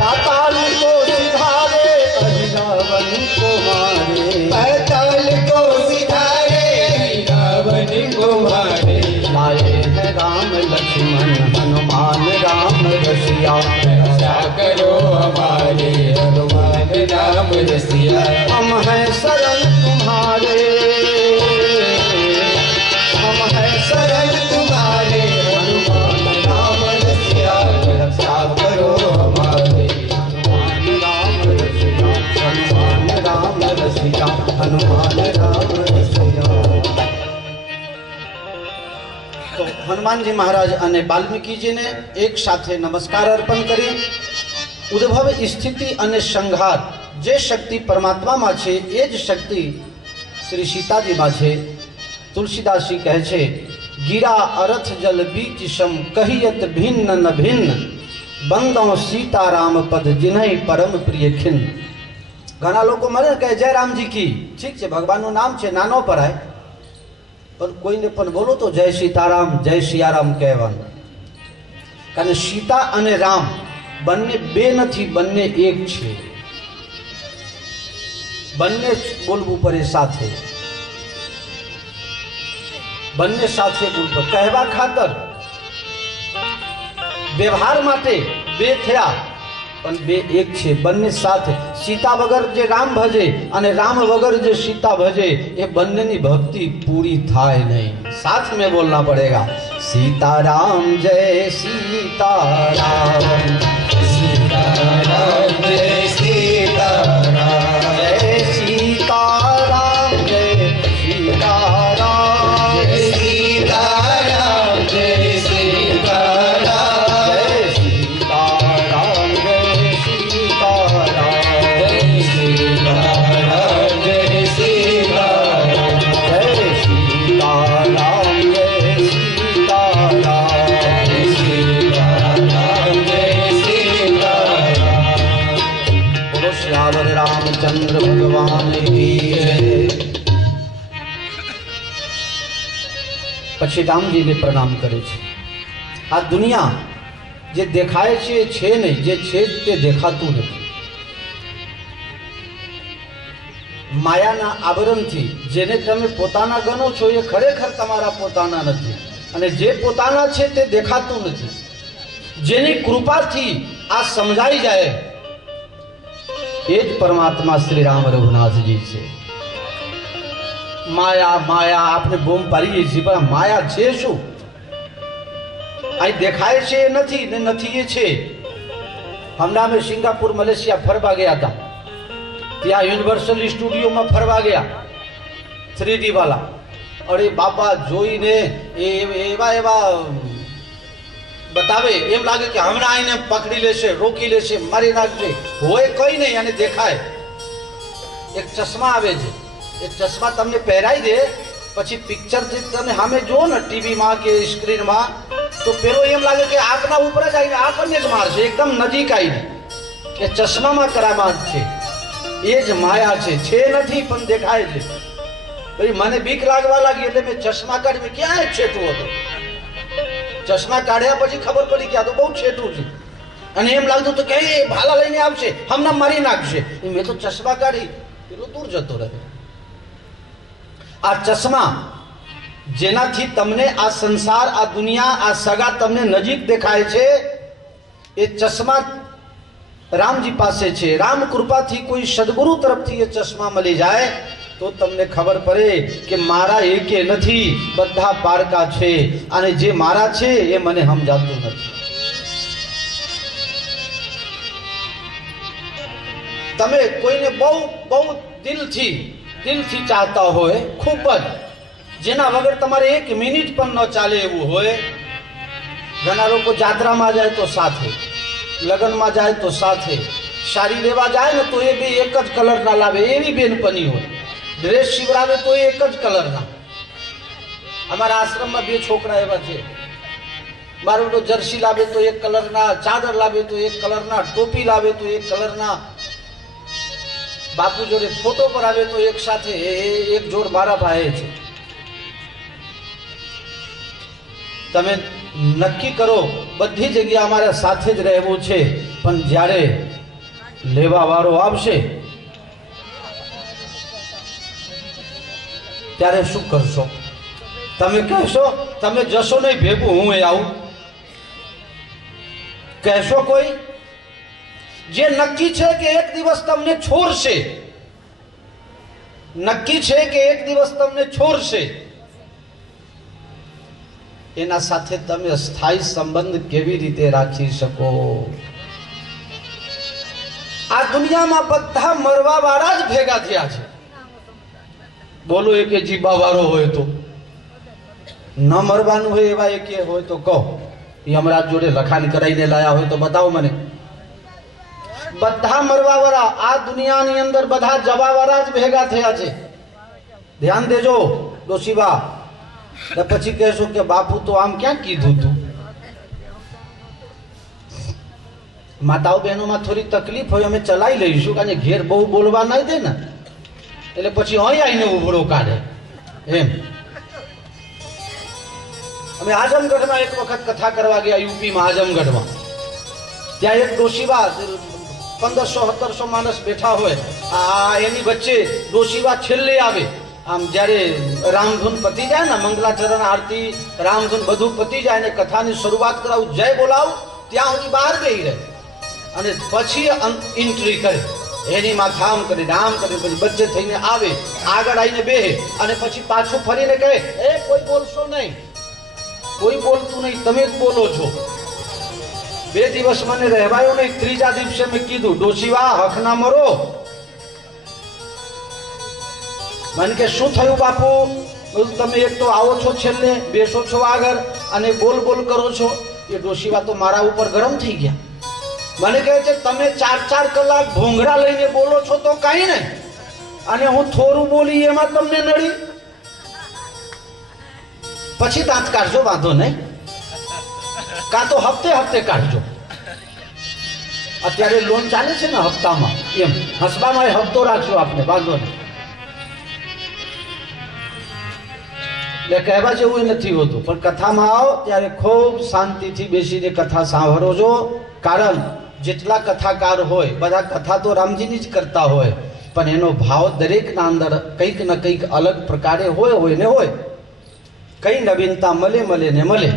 पाताल को सिधारे अहिरावण को मारे। पाताल को सिधारे रावण को मारे। लाए हैं राम लक्ष्मण हनुमान राम रसिया। रक्षा करो हमारे हनुमान राम रसिया। हम हैं शरण तुम्हारे, हम हैं शरण तुम्हारे हनुमान राम रसिया। रक्षा करो हमारे हनुमान राम रसिया। हनुमान राम रसिया, हनुमान राम रसिया। तो हनुमान जी महाराज અને વાલ્મીકીજીને એક સાથે નમસ્કાર અર્પણ કરી ઉદ્ભવ સ્થિતિ અને સંહાર જે શક્તિ પરમાત્મામાં છે એ જ શક્તિ શ્રી સીતાજીમાં છે. તુલસીદાસજી કહે છે ગીરા અરથ જલ બીચ સમ કહિયત ભિન્ન ન ભિન્ન બંદો સીતારામ પદ जिन्है परम प्रिय खिन. ઘણા લોકો મને કહે જય રામજી કી. ઠીક છે, ભગવાનનું નામ છે, નાનો પરાય, પણ કોઈને પણ બોલો તો જય સીતારામ જય સિયારામ કહેવાનું. કારણ સીતા અને રામ બંને બે નથી, બંને એક છે. બંને બોલવું પડે સાથે, બંને સાથે બોલવું. કહેવા ખાતર વ્યવહાર માટે બે થયા પણ બે એક છે, બંને સાથે. સીતા વગર જે રામ ભજે અને રામ વગર જે सीता भजे ये બંનેની ભક્તિ પૂરી થાય નહીં. साथ में बोलना पड़ेगा सीताराम जय सीताराम, सीताराम जय सीताराम, जय सीताराम जय सीताराम, जय सीताराम जय सीताराम, जय सीताराम जय सीताराम, जय सीताराम जय सीताराम, जय सीताराम जय सीताराम, जय सीताराम जय सीताराम। बोलो श्यावर रामचंद्र भगवान की जय. પછી રામજીને પ્રણામ કરે છે. આ દુનિયા જે દેખાય છે એ છે નહીં, જે છે તે દેખાતું નથી. માયાના આવરણથી જેને તમે પોતાના ગણો છો એ ખરેખર તમારા પોતાના નથી, અને જે પોતાના છે તે દેખાતું નથી. જેની કૃપાથી આ સમજાઈ જાય એ જ પરમાત્મા શ્રી રામ રઘુનાથજી છે. માયા માયા આપણે બૂમ પાડીએ છીએ, પણ માયા છે શું? અહીં દેખાય છે એ નથી ને નથી એ છે. હમણાં અમે સિંગાપુર મલેશિયા ફરવા ગયા હતા. ત્યાં યુનિવર્સલ સ્ટુડિયોમાં ફરવા ગયા 3D વાલા. અરે બાપા જોઈને એવા એવા બતાવે એમ લાગે કે હમણાં આઈને પકડી લેશે, રોકી લેશે, મારી નાખશે. હોય કઈ નહીં અને દેખાય. એક ચશ્મા આવે છે, એ ચશ્મા તમને પહેરાઈ દે પછી પિક્ચર જે તમે સામે જુઓ ને ટીવીમાં કે સ્ક્રીનમાં તો પેલો એમ લાગે કે આપના ઉપર જ આવીને આપણને જ મારશે, એકદમ નજીક આવીને. એ ચશ્મામાં કરામાત છે. એ જ માયા છે નથી પણ દેખાય છે. પછી મને બીક લાગવા લાગી એટલે મેં ચશ્મા કાઢી. ક્યાં છેટું હતું? ચશ્મા કાઢ્યા પછી ખબર પડી કે આ તો બહુ છેટું છે, અને એમ લાગતું હતું કે એ ભાલા લઈને આવશે, હમણાં મારી નાખશે. મેં તો ચશ્મા કાઢી, પેલો દૂર જતો રહે. આ ચશ્મા જેનાથી તમને આ સંસાર, આ દુનિયા, આ સગા તમને નજીક દેખાય છે, એ ચશ્મા રામજી પાસે છે. રામ કૃપાથી કોઈ સદગુરુ તરફથી એ ચશ્મા મળી જાય તો તમને ખબર પડે કે મારા એકે નથી, બધા પારકા છે, અને જે મારા છે એ મને સમજાતું નથી. તમે કોઈને બહુ બહુ દિલથી ચાહતા હોય, ખૂબ જ, જેના વગર તમારે એક મિનિટ પણ ન ચાલે એવું હોય. ઘણા લોકો જાત્રામાં જાય તો સાથે, લગ્નમાં જાય તો સાથે, સાડી લેવા જાય ને તો એ બે એક જ કલરના લાવે, એવી બેનપણી હોય. ડ્રેસ સીવડાવે તો એક જ કલરના. અમારા આશ્રમમાં બે છોકરા એવા છે. મારો બેટો જર્સી લાવે તો એક કલરના, ચાદર લાવે તો એક કલરના, ટોપી લાવે તો એક કલરના, બાપુ જોડે ફોટો પડાવે તો એક સાથે. એક જોડ મારા ભાઈ છે. તમે નક્કી કરો બધી જગ્યા અમારે સાથે જ રહેવું છે, પણ જ્યારે લેવા વાળો આવશે ત્યારે શું કરશો? તમે કહેશો તમે જશો નહીં ભેગું હું એ આવું? કહેશો કોઈ? જે નક્કી છે કે એક દિવસ તમને છોડશે, નક્કી છે કે એક દિવસ તમને છોડશે, એના સાથે તમે સ્થાયી સંબંધ કેવી રીતે રાખી શકો? આ દુનિયામાં બધા મરવા વાળા જ ભેગા થયા છે. બોલો એક જીબા વાળો હોય તો, ન મરવાનું હોય એવા એક હોય તો કહો. યમરાજ જોડે લખાણ કરાવીને લાયા હોય તો બતાવો મને. બધા મરવા વાળા આ દુનિયાની અંદર બધા જવા વાળા જ ભેગા થયા છે. ધ્યાન દેજો ડોશીબા. પછી કહેશો કે બાપુ તો આમ ક્યાં કીધું તું? માતાઓ બહેનોમાં થોડી તકલીફ હોય, અમે ચલાવી લઈશું, કારણ કે ઘેર બહુ બોલવા નહીં દે ને, એટલે પછી અહીં આવીને ઉભરો કાઢે એમ. અમે આઝમગઢમાં એક વખત કથા કરવા ગયા, યુપીમાં આઝમગઢમાં. ત્યાં એક ડોશીબા 1500-1700 માણસ બેઠા હોય, આ એની વચ્ચે ડોશીબા છેલ્લે આવે. આમ જ્યારે રામધૂન પતી જાય ને, મંગલાચરણ આરતી રામધૂન બધું પતી જાય ને કથાની શરૂઆત કરાવું, જય બોલાવું, ત્યાં સુધી બહાર ગઈ રહે અને પછી એન્ટ્રી કરે. એની માથે આમ કરીને આમ કરીને પછી વચ્ચે થઈને આવે, આગળ આવીને બેહે અને પછી પાછું ફરીને કહે, એ કોઈ બોલશો નહીં, કોઈ બોલતું નહીં, તમે જ બોલો છો. 2 દિવસ મને રહેવાયો નહીં. ત્રીજા દિવસે મેં કીધું, ડોશીવા હક ના મરો. મને કે શું થયું બાપુ? તમે એક તો આવો છો છેલ્લે, બેસો છો આગળ અને બોલ બોલ કરો છો. એ ડોશીવા તો મારા ઉપર ગરમ થઈ ગયા. મને કહે છે તમે 4-4 કલાક ભોંગડા લઈને બોલો છો તો કાંઈ નહીં, અને હું થોડું બોલી એમાં તમને નડી. પછી દાંત કાઢજો, વાંધો નહીં, કાં તો હપ્તે કાઢજો. અત્યારે લોન ચાલે છે ને હપ્તામાં, એમ હસબામાં હપ્તો રાખજો આપણે, વાંધો નહીં. એટલે કહેવા જેવું નથી હોતું. પણ કથામાં આવો ત્યારે ખૂબ શાંતિથી બેસીને કથા સાંભળો છો. કારણ જેટલા કથાકાર હોય બધા કથા તો રામજીની જ કરતા હોય, પણ એનો ભાવ દરેકના અંદર કંઈક ને કંઈક અલગ પ્રકારે હોય ને હોય. કઈ નવીનતા મળે ને મળે.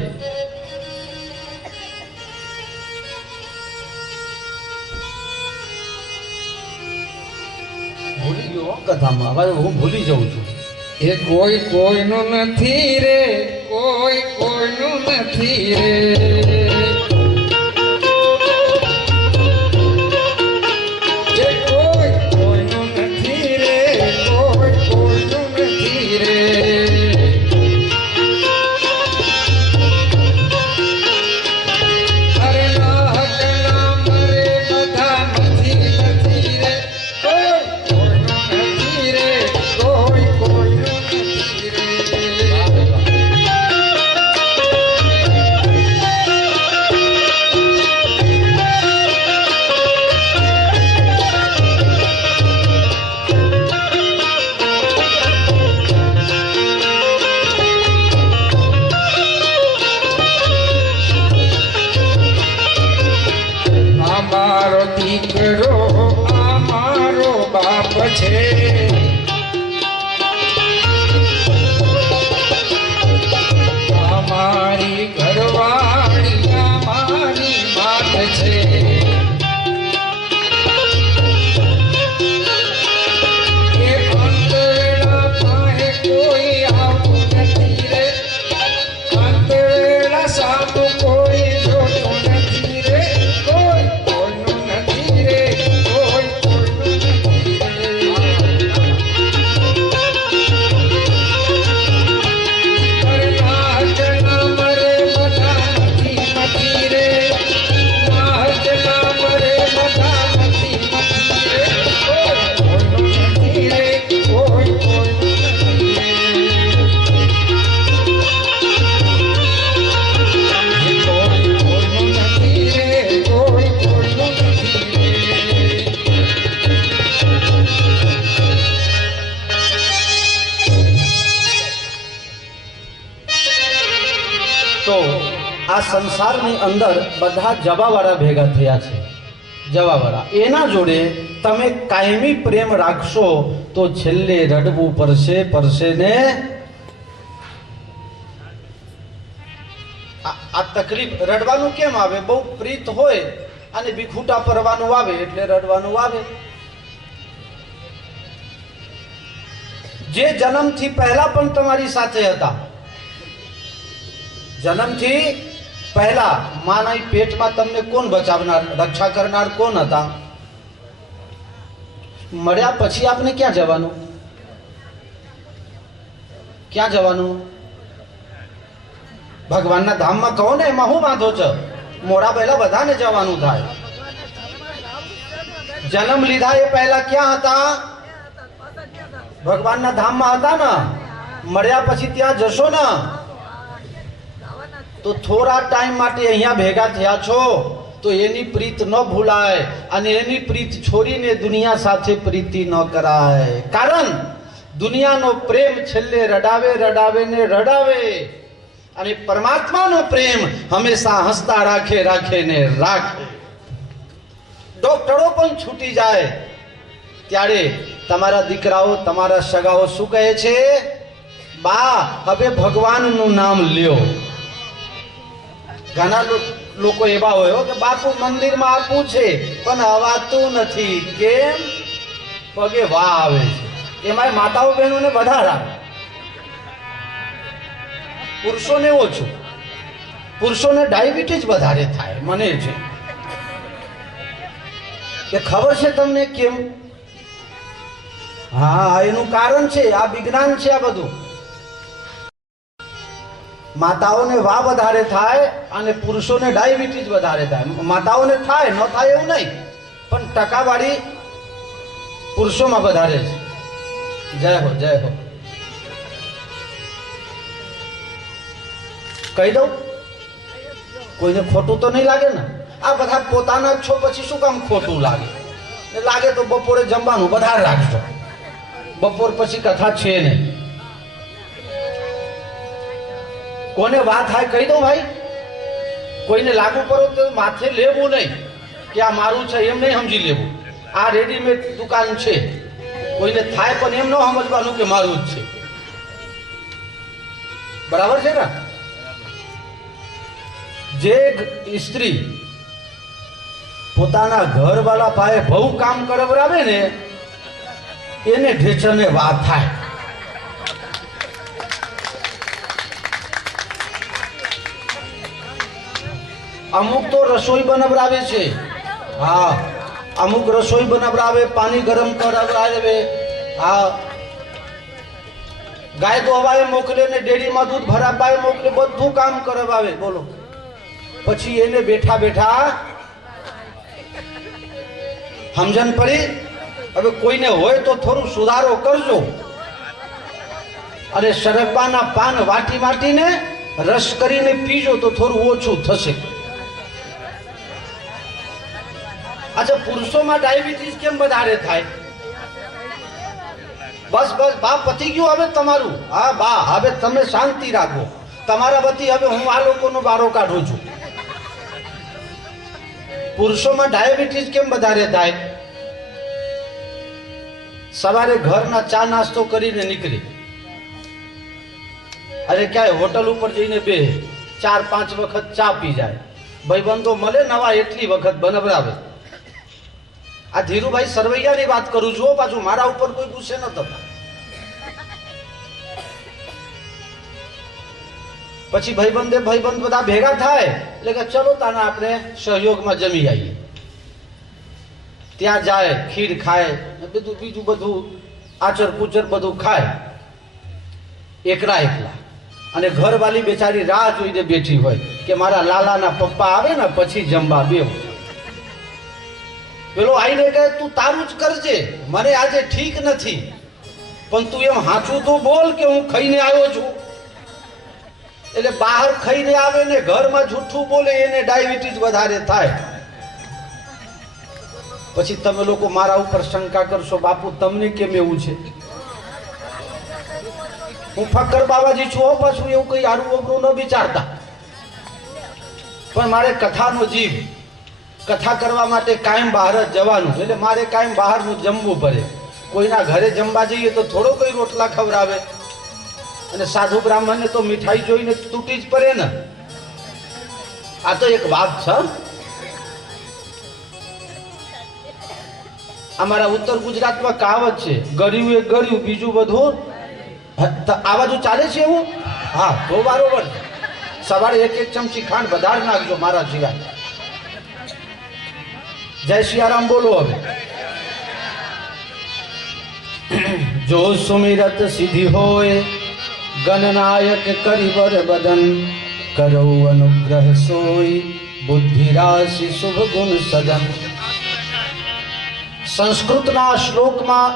ભૂલી ગયો કથામાં, હવે હું ભૂલી જાઉં છું. એ કોઈ કોઈનું નથી રે, કોઈ કોઈનું નથી રે. એ કોઈ કોઈનું નથી રે, કોઈ કોઈનું નથી રે. અરે ના હક ના મરે બધા નથી નથી રે. કોઈ કોઈનું નથી રે, કોઈ કોઈનું નથી રે. અમારો દીકરો અમારો બાપ છે. અમારી ઘરવાળી અમારી માત છે. એ અંતરેડા પાસે કોઈ આવતું નથી રે. અંતરેડા સામું કોઈ જોતું નથી રે. કોઈ કોઈનું નથી રે, કોઈ કોઈનું નથી રે. સંસારની અંદર બધા જવાવાળા ભેગા થયા છે, જવાવાળા. એના જોડે તમે કાયમી પ્રેમ રાખશો તો છેલ્લે રડવું પડશે, પડશે ને. આ તકલીફ રડવાનું કેમ આવે? બહુ પ્રીત હોય અને ભીખુટા પરવાનું આવે એટલે રડવાનું આવે. જે જન્મથી પહેલા પણ તમારી સાથે હતા, જન્મથી પહેલા માના પેટમાં તમને કોણ બચાવનાર, રક્ષા કરનાર કોણ હતા? મળ્યા પછી આપને ક્યાં જવાનું? ક્યાં જવાનું? ભગવાનના ધામમાં કહો ને, એમાં હું વાંધો છે? મોડા પહેલા બધાને જવાનું થાય. જન્મ લીધા એ પહેલા ક્યાં હતા? ભગવાનના ધામમાં હતા ને. મળ્યા પછી ત્યાં જશો ને તો થોડા ટાઈમ માટે અહીંયા ભેગા થયા છો તો એની પ્રીત ન ભૂલાય અને એની પ્રીત છોડીને દુનિયા સાથે પ્રીતિ ન કરાય. કારણ દુનિયાનો પ્રેમ છેલ્લે રડાવે, રડાવે ને રડાવે, અને પરમાત્માનો પ્રેમ હંમેશા હસતા રાખે, રાખે ને રાખે. ડોક્ટરો પણ છૂટી જાય ત્યારે તમારા દીકરાઓ, તમારા સગાઓ શું કહે છે? બા, હવે ભગવાનનું નામ લ્યો. ઘણા લોકો એવા હોય કે બાપુ મંદિરમાં આપવું છે પણ અવાતું નથી. કેમ? પગે વાહ આવે છે. એમાં માતાઓ બહેનોને વધારા, પુરુષોને ઓછું. પુરુષોને ડાયાબિટીસ વધારે થાય મને છે. એ ખબર છે તમને કેમ? હા, એનું કારણ છે, આ વિજ્ઞાન છે. આ બધું માતાઓને વાહ વધારે થાય અને પુરુષોને ડાયાબિટીસ વધારે થાય. માતાઓને થાય ન થાય એવું નહીં, પણ ટકાવારી પુરુષોમાં વધારે છે. જય હો, જય હો. કહી દઉં, કોઈને ખોટું તો નહીં લાગે ને? આ બધા પોતાના છો પછી શું કામ ખોટું લાગે? લાગે તો બપોરે જમવાનું વધારે રાખજો, બપોર પછી કથા છે નહીં. કોને વાત થાય કહી દો ભાઈ. કોઈને લાગુ પડો તો માથે લેવું નહીં કે આ મારું છે, એમ નહીં સમજી લેવું. આ રેડીમેડ દુકાન છે. કોઈને થાય પણ એમ ન સમજવાનું કે મારું જ છે. બરાબર છે ને? જે સ્ત્રી પોતાના ઘરવાળા પાસે બહુ કામ કરાવે ને એને ઢેચરને વાત થાય. અમુક તો રસોઈ બનાવરાવે છે. હા, અમુક રસોઈ બનાવરાવે, પાણી ગરમ કરાવરાવે. હા, ગાય દોવાએ મોકલે ને ડેરીમાં દૂધ ભરાવાએ મોકલે, બધું કામ કરાવે. બોલો, પછી એને બેઠા બેઠા સમજણ પડી. હવે કોઈને હોય તો થોડું સુધારો કરજો. અને સરગવાના પાન વાટી વાટીને રસ કરીને પીજો તો થોડું ઓછું થશે. અચ્છા, પુરુષોમાં ડાયાબિટીસ કેમ વધારે થાય? બસ બસ બા, પતી ગયું હવે તમારું. હા બા, હવે તમે શાંતિ રાખો. તમારા વતી હવે હું આ લોકોનો બારો કાઢું છું. પુરુષોમાં ડાયાબિટીસ કેમ વધારે થાય? સવારે ઘરના ચા નાસ્તો કરીને નીકળી, અરે ક્યાંય હોટલ ઉપર જઈને બે 4-5 વખત ચા પી જાય. ભાઈબંધો મળે નવા એટલી વખત બનાવરાવે. આ ધીરુભાઈ સરવૈયાની વાત કરું છું, પાછું મારા ઉપર કોઈ ગુસ્સે ન થતા. પછી ભાઈબંધ બધા ભેગા થાય એટલે કે ચલો તાને આપણે સહયોગમાં જમી આવીએ. ત્યાં જાય, ખીર ખાય, બધું બીજું બધું આચર કુચર બધું ખાય એકલા એકલા. અને ઘરવાળી બેચારી રાહ જોઈને બેઠી હોય કે મારા લાલાના પપ્પા આવે ને પછી જમવા બેવું. પેલો આઈને કહે તું તારું જ કરજે, મને આજે ઠીક નથી, પણ તું એમ હાચું તો બોલ કે હું ખાઈને આવ્યો છું. એટલે બહાર ખાઈને આવે ને ઘરમાં જૂઠું બોલે એને ડાયાબિટીસ વધારે થાય. પછી તમે લોકો મારા ઉપર શંકા કરશો, બાપુ તમને કેમ એવું છે? હું ફક્કર બાબાજી છું, પાછું એવું કઈ આરું અવરું ન વિચારતા. પણ મારે કથાનો જીવ, કથા કરવા માટે કાયમ બહાર જ જવાનું, એટલે મારે કાયમ બહારનું જમવું પડે. કોઈના ઘરે જમવા જઈએ તો થોડો કોઈ રોટલા ખવડાવે, અને સાધુ બ્રાહ્મણને તો મીઠાઈ જોઈને તૂટી જ પડે ને. આ તો એક વાત છે. અમારા ઉત્તર ગુજરાતમાં કહાવત છે, ગળ્યું એ ગળ્યું, બીજું બધું. આ બાજુ ચાલે છે એવું? હા, તો બરોબર. સવારે એક એક ચમચી ખાંડ વધારે નાખજો મારા સિવાય. જય સિયારામ બોલો. હવે જો સુમિરત સિદ્ધિ હોય, ગણનાયક કરિબર બદન, કરો અનુગ્રહ સોય, બુદ્ધિ રાશિ શુભ ગુણ સદન. સંસ્કૃતના શ્લોકમાં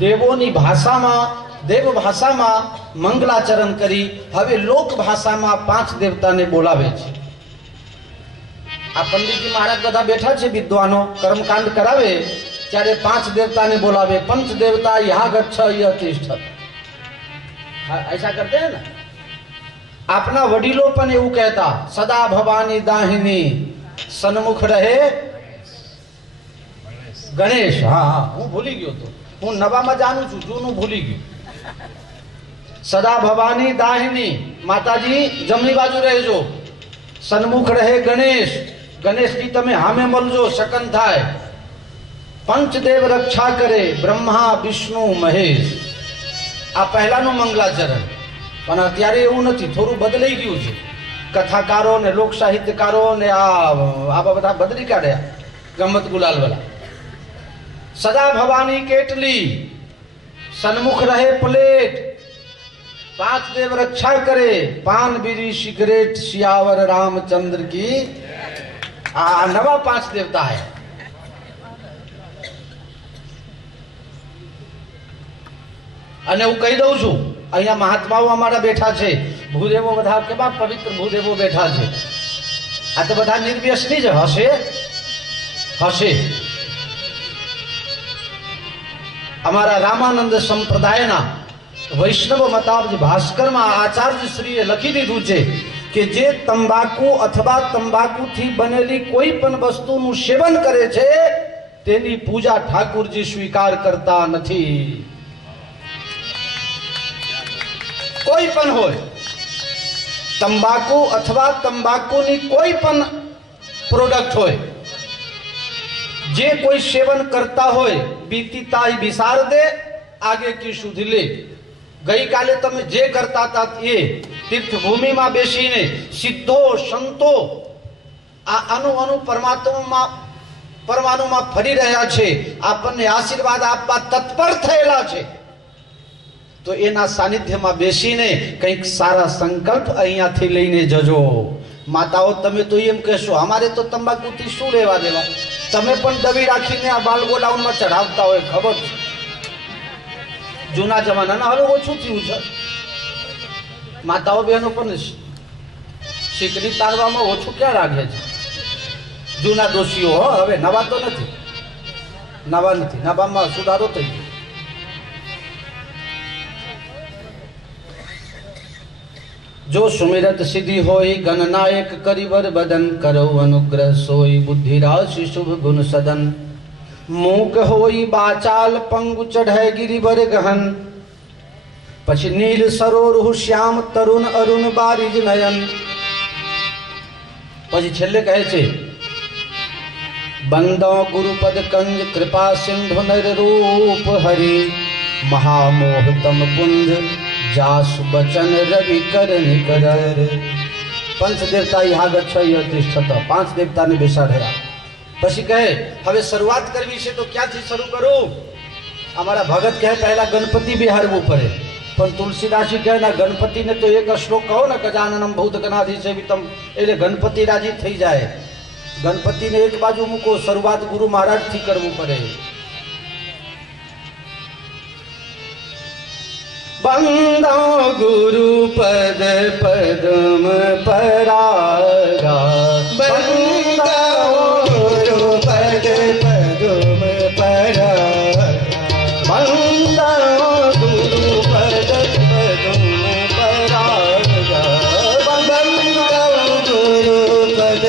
દેવોની ભાષામાં, દેવ ભાષામાં મંગલાચરણ કરી હવે લોક ભાષામાં 5 દેવતાને બોલાવે છે. આ પંડિતજી મહારાજ બધા બેઠા છે, વિદ્વાનો કર્મકાંડ કરાવે ત્યારે 5 દેવતાને બોલાવે. પંચ દેवता यहाँ गच्छ यह तिष्ठत, ऐसा करते हैं ना. આપના વડીલો પણ એવું કહેતા, સદા ભવાની દાહિની, સન્મુખ રહે ગણેશ. હા, હું ભૂલી ગયો તો, હું નવામાં જાણું છું, જૂનું ભૂલી ગયું. સદા ભવાની દાહિની, માતાજી જમણી બાજુ રહેજો. સન્મુખ રહે ગણેશ, ગણેશજી તમે સામે મળજો, શકન થાય. પંચદેવ રક્ષા કરે, બ્રહ્મા વિષ્ણુ મહેશ. આ પહેલાનું મંગલાચરણ. પણ અત્યારે એવું નથી, થોડું બદલાઈ ગયું છે. કથાકારો ને લોક સાહિત્યકારો ને આ બધા બદલી કાઢ્યા, ગમત ગુલાલ વાળા. સદા ભવાની કેટલી, સન્મુખ રહે પ્લેટ, 5 દેવ રક્ષા કરે, પાન બીડી સિગરેટ, સિયાવર रामचंद्र की. આ નવા 5 દેવતા હે. અને હું કહી દઉં છું, અહીંયા મહાત્માઓ અમારા બેઠા છે, ભૂદેવો બધા કેવા પવિત્ર ભૂદેવો બેઠા છે. આ તો બધા નિર્વ્યસની જ હશે. અમારા રામાનંદ સંપ્રદાયના વૈષ્ણવ મતાબ્જ ભાસ્કરમાં આચાર્ય શ્રીએ લખી દીધું છે કે જે તંબાકુ અથવા તંબાકુથી બનેલી કોઈ પણ વસ્તુનું સેવન કરે છે તેની પૂજા ઠાકુરજી સ્વીકાર કરતા નથી. કોઈ પણ હોય, તંબાકુ અથવા તંબાકુની કોઈ પણ પ્રોડક્ટ હોય, જે કોઈ સેવન કરતા હોય, બીતી તાઈ બિસાર દે, આગે કી શુદ્ધિ લે. ગઈકાલે તમે જે કરતા હતા એ તીર્થભૂમિમાં બેસીને સિદ્ધો સંતો આનું પરમાણુમાં ફરી રહ્યા છે, આપણને આશીર્વાદ આપવા તત્પર થયેલા છે. તો એના સાનિધ્યમાં બેસીને કંઈક સારા સંકલ્પ અહીંયાથી લઈને જજો. માતાઓ તમે તો એમ કહેશો અમારે તો તંબાકુથી શું લેવા દેવા, તમે પણ દવી રાખીને આ બાલ ગોડાઉનમાં ચઢાવતા હોય, ખબર છે. જૂના જમાનાના હવે ઓછું થયું છે. માતાઓ બહેનો પણ શીકડી તારવામાં ઓછું ક્યાં રાખે છે. જૂના દોષીઓ હવે, નવા તો નથી, નવામાં સુધારો થઈ ગયો. જો સુમિરત સિદ્ધિ હોય, ગણનાયક કરિવર બદન, કરો અનુગ્રહ સોય, બુદ્ધિ રાશિ શુભ ગુણ સદન. મૂક હોય બાચાલ, પંગુ ચઢે ગિરિવર ગહન, પછી નીલ સરોરુહ શ્યામ તરુણ અરુણ બારીજ નયન. પછી છેલ્લે કહે છે બંદો ગુરુપદ કંજ, કૃપા સિંધુ નર રૂપ હરિ, મહામોહ તમ પુંજ, જાસુ બચન રવિ કર નિકર. પંચ દેવતા યહાં ગચ્છ યહ તિષ્ઠત, 5 દેવતાને બેસાડ્યા. પછી કહે હવે શરૂઆત કરવી છે તો ક્યાંથી શરૂ કરું. અમારા ભગત કહે પહેલા ગણપતિ બિહારવું પડે, પણ તુલસીદાસજી કહે ના, ગણપતિને તો એક શ્લોક કહો ને, ગજાનનમ ભૂત ગણાધિ સેવિતમ, એટલે ગણપતિ રાજી થઈ જાય. ગણપતિને એક બાજુ મૂકો, શરૂઆત ગુરુ મહારાજથી કરવું પડે. બંદો ગુરુ પદ પદમ પરાગા, બંદો ગુરુ પદ પદમ પરાગા, બંદો ગુરુ પદ પદમ પરાગા, બંદો ગુરુ પદ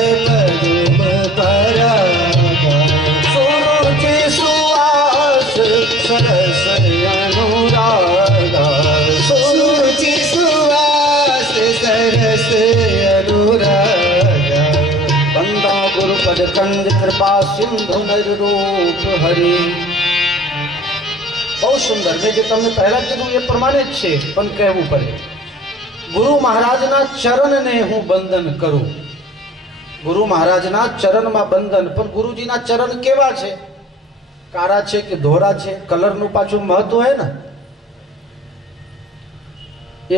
પદ કંજ કૃપા સિંધુ નર રૂપ હરિ. બહુ સુંદર. મેં જે તમને પહેલા કીધું એ પ્રમાણે જ છે, પણ કહેવું પડે. ગુરુ મહારાજના ચરણને હું બંધન કરું. ગુરુ મહારાજના ચરણમાં બંધન. પણ ગુરુજીના ચરણ કેવા છે? કાળા છે કે ધોરા છે? કલરનું પાછું મહત્વ હે ને.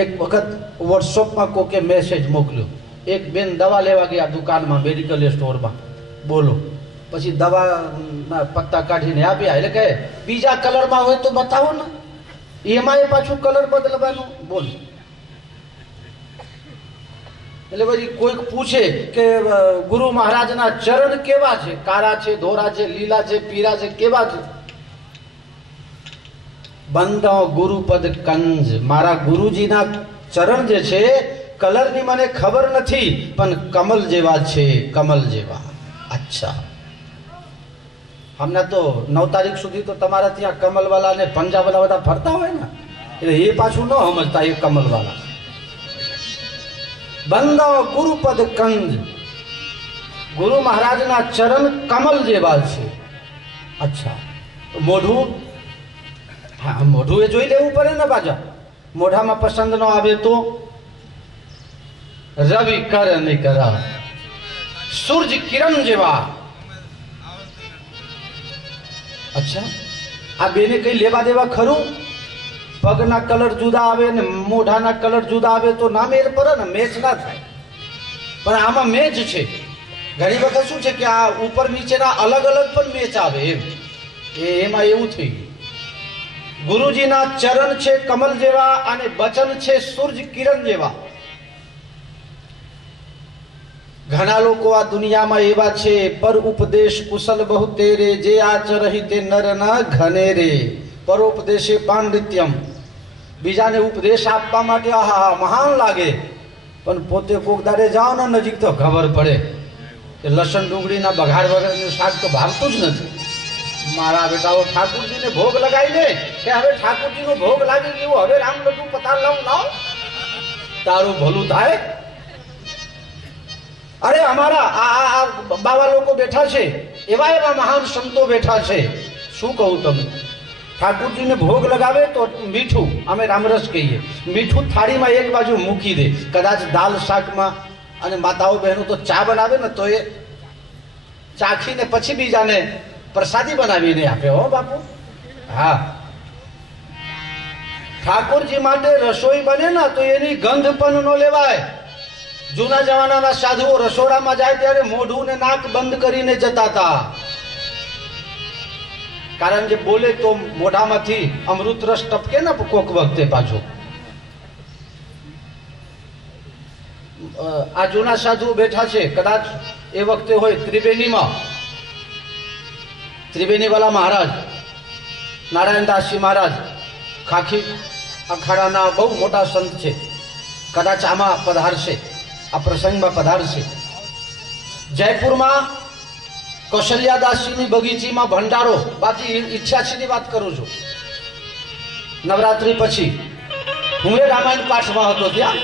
એક વખત વોટ્સઅપમાં કોકે મેસેજ મોકલ્યો. એક બેન દવા લેવા ગયા દુકાનમાં, મેડિકલ સ્ટોરમાં. બોલો, પછી દવાના પત્તા કાઢીને આપ્યા. એટલે કહે બીજા કલરમાં હોય તો બતાવો ને, એમાં એ પાછું કલર બદલવાનું. બોલો. એટલે પછી કોઈક પૂછે કે ગુરુ મહારાજના ચરણ કેવા છે? કાળા છે, ધોરા છે, લીલા છે, પીળા છે, કેવા છે? બંધ ગુરુપદ કંજ. મારા ગુરુજીના ચરણ જે છે, કલરની મને ખબર નથી, પણ કમલ જેવા છે, કમલ જેવા. અચ્છા, હમણાં તો 9 તારીખ સુધી તો તમારા ત્યાં કમલવાલા ને પંજાબવાલા બધા ફરતા હોય ને, એટલે એ પાછું ન સમજતા એ કમલવાલા. બંધ ગુરુપદ કંજ. ગુરુ મહારાજના ચરણ કમલ જેવા છે. અચ્છા, મોઢું? હા, મોઢું એ જોઈ લેવું પડે ને પાછા. મોઢામાં પસંદ ન આવે તો રવિ કર નિકરા, સૂરજ કિરણ જેવા. અચ્છા, આ બેને કઈ લેવા દેવા ખરું? પગના કલર જુદા આવે ને મોઢાના કલર જુદા આવે તો ના મેળ પડે ને, મેચ ના થાય. પણ આમાં મેચ છે. ઘણી વખત શું છે કે આ ઉપર નીચેના અલગ અલગ પણ મેચ આવે. એમાં એવું થઈ ગયું. ગુરુજીના ચરણ છે કમલ જેવા અને વચન છે સૂરજ કિરણ જેવા. ઘણા લોકો આ દુનિયામાં એવા છે, પર ઉપદેશ કુશલ બહુ તેરે, જે આચરહી તે નર ના ઘને રે. પરોપદેશે પાંડિત્યમ. બીજાને ઉપદેશ આપવા માટે આહા મહાન લાગે, પણ પોતે કોક દાડે જાઓ ને નજીક તો ખબર પડે કે લસણ ડુંગળીના બઘાર વગરનું શાક તો ભાવતું જ નથી. મારા બેટાઓ ઠાકુરજીને ભોગ લગાવી દે કે હવે ઠાકુરજીનો ભોગ લાગી ગયો, હવે રામ લડ્ડુ પતાર લાવું લાવ, તારું ભલું થાય. અરે અમારા આ બાવા લોકો બેઠા છે, એવા એવા મહાન સંતો બેઠા છે. શું કહું તમને, ઠાકુરજીને ભોગ લગાવે તો મીઠું, અમે રામરસ કહીએ, મીઠું થાળીમાં એક બાજુ મૂકી દે. કદાચ દાલ શાકમાં અને માતાઓ બહેનો તો ચા બનાવે ને તો એ ચાખીને પછી બીજાને પ્રસાદી બનાવીને આપે. હો બાપુ, હા. ઠાકોરજી માટે રસોઈ બને ને તો એની ગંધ પણ ન લેવાય. જૂના જમાનાના સાધુઓ રસોડામાં જાય ત્યારે મોઢું ને નાક બંધ કરીને જતા હતા, કારણ કે બોલે તો મોઢામાંથી અમૃત રસ ટપકે ને કોક વખતે પાછો. આ જૂના સાધુઓ બેઠા છે, કદાચ એ વખતે હોય ત્રિવેણીમાં. ત્રિવેણીવાલા મહારાજ નારાયણદાસજી મહારાજ ખાખી અખાડાના બહુ મોટા સંત છે. કદાચ આમાં પધારશે, આ પ્રસંગમાં પધારશે. જયપુરમાં કૌશલ્યાદાસજીની બગીચીમાં ભંડારો, બાકી ઈચ્છાશીની વાત કરું છું. નવરાત્રી પછી હું એ રામાયણ પાઠમાં હતો, ત્યાં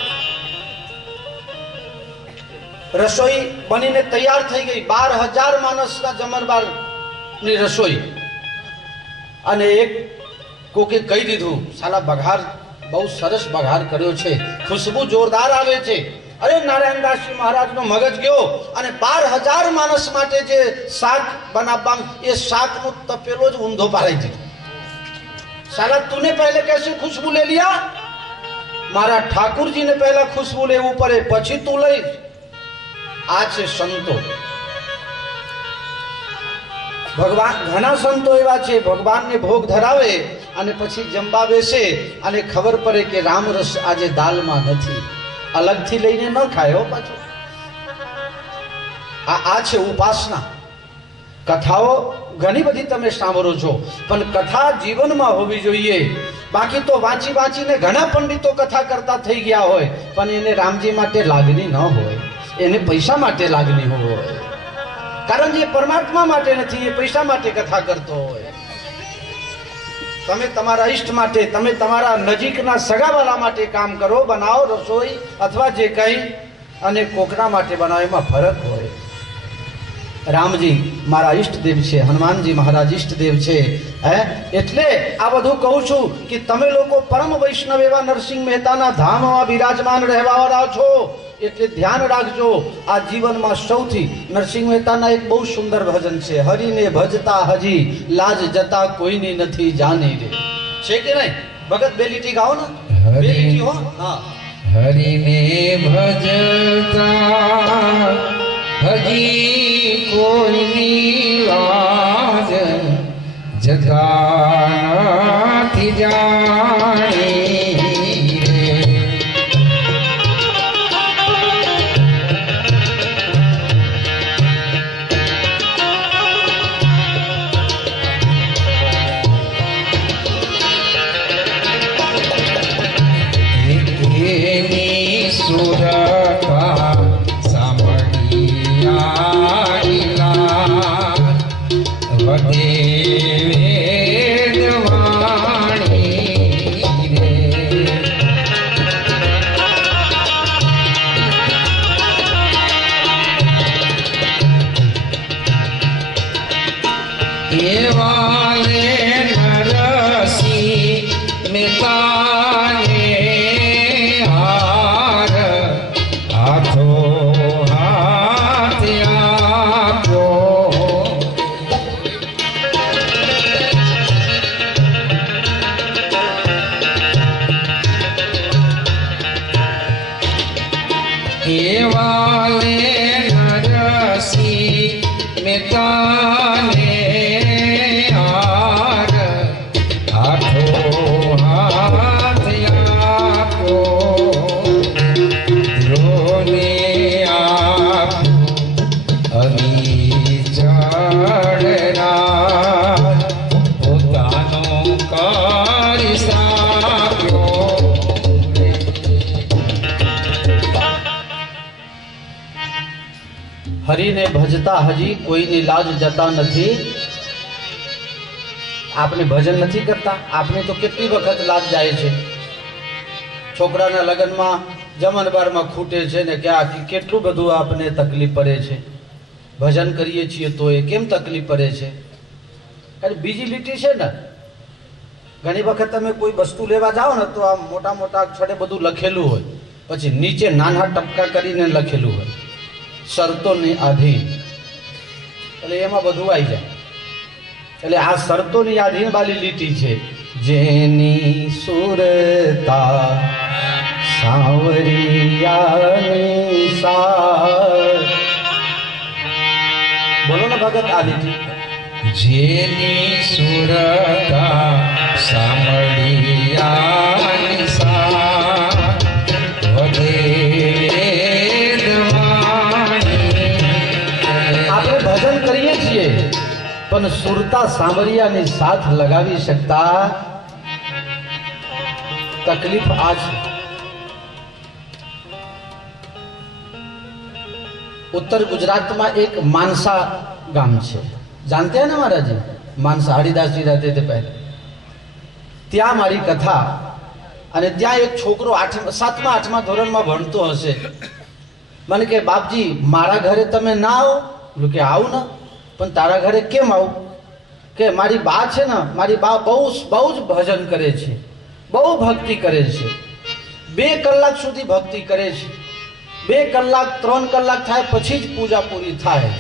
રસોઈ બનીને તૈયાર થઈ ગઈ. 12,000 માણસના જમણવારની રસોઈ. અને એક કોકે કહી દીધું, સાલા બઘાર બહુ સરસ બઘાર કર્યો છે, ખુશ્બુ જોરદાર આવે છે. અરે નારાયણદાસજી મહારાજનો મગજ ગયો અને 12,000 માણસ માટે જે શાક બનાવવાનું એ શાકનો તપેલો જ ઊંધો પાડી દીધો. સાલા તુને પહેલે कैसे खुशबू ले लिया? મારા ઠાકુરજીને પહેલા ખુશ્બુ લેવું પડે, પછી તું લઈશ. આ છે સંતો. ભગવાન, ઘણા સંતો એવા છે ભગવાનને ભોગ ધરાવે અને પછી જમવા બેસે અને ખબર પડે કે રામરસ આજે દાલમાં નથી, અલગથી લઈને ન ખાય. હો પાછો આ છે ઉપાસના. કથાઓ ઘણી બધી તમે સાંભળો છો, પણ કથા જીવનમાં હોવી જોઈએ. બાકી તો વાંચી વાંચીને ઘણા પંડિતો કથા કરતા થઈ ગયા હોય, પણ એને રામજી માટે લાગણી ન હોય, એને પૈસા માટે લાગણી હોય. કારણ કે પરમાત્મા માટે નથી, એ પૈસા માટે કથા કરતો હોય. તમે તમારા ઈષ્ટ માટે, તમે તમારા નજીકના સગાવાલા માટે કામ કરો, બનાવો રસોઈ અથવા જે કંઈ, અને કોકના માટે બનાવો, એમાં ફરક હોય. રામજી મારા ઈષ્ટદેવ છે, હનુમાનજી મહારાજ ઈષ્ટદેવ છે. એટલે આ બધું કહું છું કે તમે લોકો પરમ વૈષ્ણવ એવા નરસિંહ મહેતાના ધામમાં બિરાજમાન રહેવાવાળા છો. એટલે ધ્યાન રાખજો. આ જીવનમાં સૌથી નરસિંહ મહેતાના એક બહુ સુંદર ભજન છે, હરિને ભજતા હજી લાજ જતા કોઈની નથી જાની રે. છે કે નહીં ભગત? બે લીટી ગાઓ ને, બે લીટી હો. હા, હરિને ભજતા હજી કોઈની લાજ જતા નથી જાણી રે. એની સુરતા સાંભળિયા વધે વેદવાણી રે. એવા રે નરસિંહ મહેતાને હાર હાથો હાથ આપ્યો. એવા રે નરસિંહ મહેતાને હાર હાથો હાથ આપ્યો. ધ્રોને આપ્યું અવિચળના પોતાનો કરી સાપ્યો. હરિને ભજતા હજી કોઈની લાજ જતા નથી. આપણે ભજન નથી કરતા, આપણે તો કેટલી વખત લાજ જાય છે. છોકરાના લગ્નમાં જમણવારમાં ખૂટે છે ને ક્યાં કેટલું બધું આપણે તકલીફ પડે છે. ભજન કરીએ છીએ તો એ કેમ તકલીફ પડે છે? કારણ બીજી લીટી છે ને, ઘણી વખત તમે કોઈ વસ્તુ લેવા જાઓ ને તો આમ મોટા મોટા અક્ષરે બધું લખેલું હોય, પછી નીચે નાના ટપકા કરીને લખેલું હોય શરતોની આધીન. એટલે એમાં બધું આવી જાય. એટલે આ શરતોની આધીન વાળી લીટી છે. જેની સુરતા સાવરિયાની સાર. બોલો ને ભગત આ લીટી. જેની સુરતા સાંભળિયાની સાર વધે વેદવાણી. આપણે ભજન કરીએ છીએ પણ સુરતા સાંભળિયાની સાથ લગાવી શકતા તકલીફ આ છે. उत्तर गुजरात में एक मानसा गांव है, जानते हैं ना महाराज जी? मानसा हरिदास जी रहते थे पहले. त्या मारी कथा અને ત્યાં એક છોકરો 7મા 8મા ધોરણમાં ભણતો હશે. મને કે બાપજી મારા ઘરે તમે ના આવો? બોલું કે આવું ને, પણ તારા ઘરે કેમ આવું? કે મારી બા છે ને, મારી બા બહુ જ ભજન કરે છે, બહુ ભક્તિ કરે છે. 2 કલાક સુધી ભક્તિ કરે છે. 2 કલાક 3 કલાક થાય પછી જ પૂજા પૂરી થાય.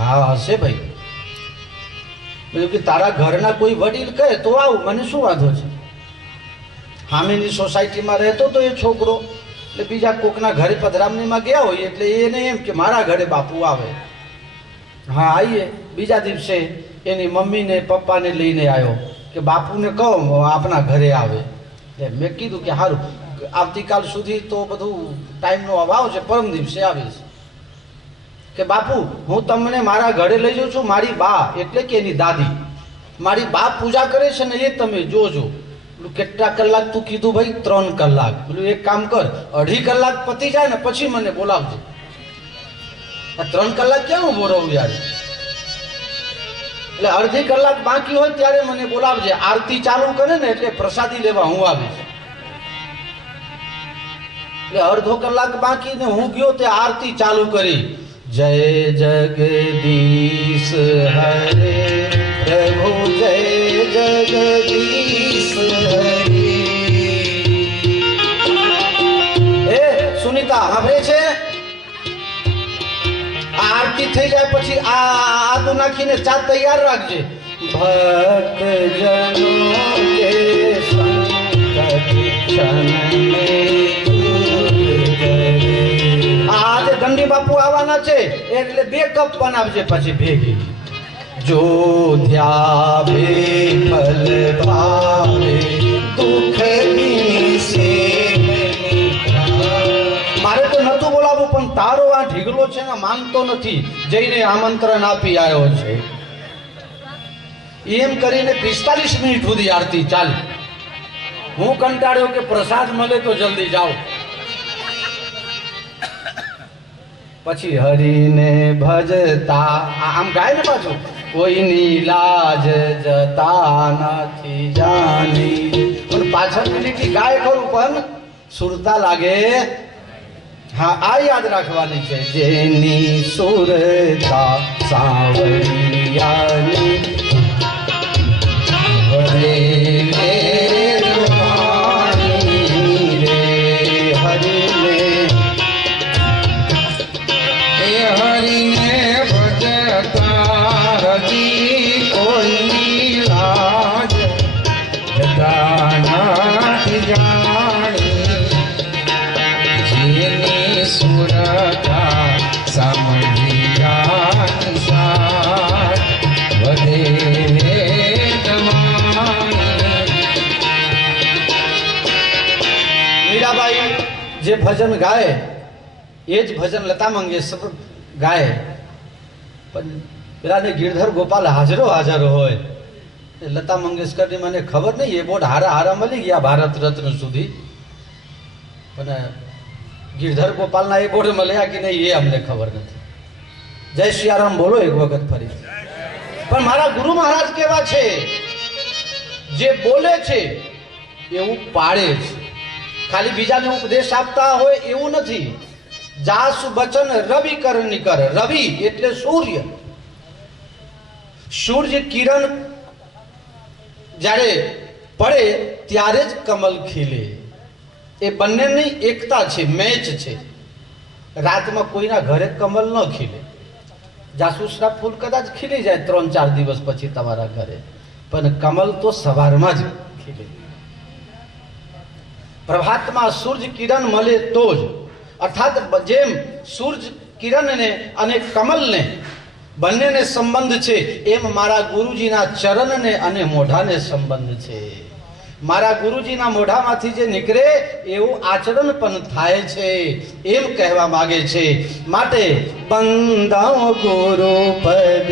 હા હશે ભાઈ. બીજું કે તારા ઘરના કોઈ વડીલ કહે તો આવું, મને શું વાંધો છે? હામેની સોસાયટીમાં રહેતો તો એ છોકરો, એટલે બીજા કોકના ઘરે પધરામણીમાં ગયા હોય એટલે એને એમ કે મારા ઘરે બાપુ આવે. હા આવીએ. બીજા દિવસે એની મમ્મીને પપ્પાને લઈને આવ્યો કે બાપુને કહો આપણા ઘરે આવે. મેં કીધું કે સારું, આવતીકાલ સુધી તો બધું ટાઈમનો અભાવ છે, પરમ દિવસે આવીશ. કે બાપુ હું તમને મારા ઘરે લઈ જાઉં છું. મારી બા એટલે કે એની દાદી, મારી બા પૂજા કરે છે ને એ તમે જોજો. કેટલા કલાક તું કીધું ભાઈ? 3 કલાક. બોલું એક કામ કર, 2.5 કલાક પતી જાય ને પછી મને બોલાવજો. આ 3 કલાક ક્યાં હું બોલાવું યાર? એટલે 1/2 કલાક બાકી હોય ત્યારે મને બોલાવજે. આરતી ચાલુ કરે ને એટલે પ્રસાદી લેવા હું આવીશ. એટલે 1/2 કલાક બાકી ને હું ગયો તે આરતી ચાલુ કરી. जय जगदीश हरे प्रभु जय जगदीश हरे। ए सुनीता સાંભળે છે? આરતી થઈ જાય પછી આદુ નાખીને ચા તૈયાર રાખજે। ભક્ત જનો કે સંકટ क्षण में दूर करे। આજે ગંડી બાપુ આવવાના છે એટલે 2 કપ બનાવજે પછી ભેગી। જો ધ્યાવે ફલ પાવે દુઃખ વિશે મારે તો નતું બોલાવું પણ તારો આ ઢીગલો છે ને માંગતો નથી, જઈને આમંત્રણ આપી આવ્યો છે। એમ કરીને 45 મિનિટ સુધી આરતી ચાલ। હું કંટાળ્યો કે પ્રસાદ મળે તો જલ્દી જાઓ। પછી હરીને ભજતા આમ ગાય ને પાછું કોઈની લાજ જતા નથી જાની, પણ પાછળની લીટી ગાય ખરું પણ સુરતા લાગે। હા આ યાદ રાખવાની છે। જેની સુરતા સાવરિયાની હરે હરિને ભજતા હજી કોઈની લાજ જતા નથી જાણી, જેની સુરતા સામળિયાની સાર વધે મીરાબાઈ જે ભજન ગાય એ જ ભજન લતા મંગેશકર ગાય, પણ પેલાને ગિરધર ગોપાલ હાજરો હોય। લતા મંગેશકરની મને ખબર નહીં, એ બોર્ડ હારા મળી ગયા ભારત રત્ન સુધી, પણ ગિરધર ગોપાલના એ બોર્ડ મળ્યા કે નહીં એ અમને ખબર નથી। જય સિયારામ બોલો એક વખત ફરી। પણ મારા ગુરુ મહારાજ કેવા છે, જે બોલે છે એવું પાડે છે, ખાલી બીજાને ઉપદેશ આપતા હોય એવું નથી। જાસુ બચન રવિ કર નિકર। રવિ એટલે સૂર્ય, સૂર્ય કિરણ જ્યારે પડે ત્યારે જ કમલ ખીલે। એ બંનેની એકતા છે, મેચ છે। રાતમાં કોઈના ઘરે કમલ ન ખીલે, જાસૂસના ફૂલ કદાચ ખીલી જાય 3-4 દિવસ પછી તમારા ઘરે, પણ કમલ તો સવારમાં જ ખીલે। પ્રભાતમાં સૂર્ય કિરણ મળે તો જ, અર્થાત જેમ સૂર્ય કિરણને અને કમલને બંનેને સંબંધ છે, એમ મારા ગુરુજીના ચરણને અને મોઢાને સંબંધ છે। મારા ગુરુજીના મોઢામાંથી જે નીકળે એવું આચરણ પણ થાય છે, એમ કહેવા માંગે છે। માટે બંધાઓ ગુરુ પદ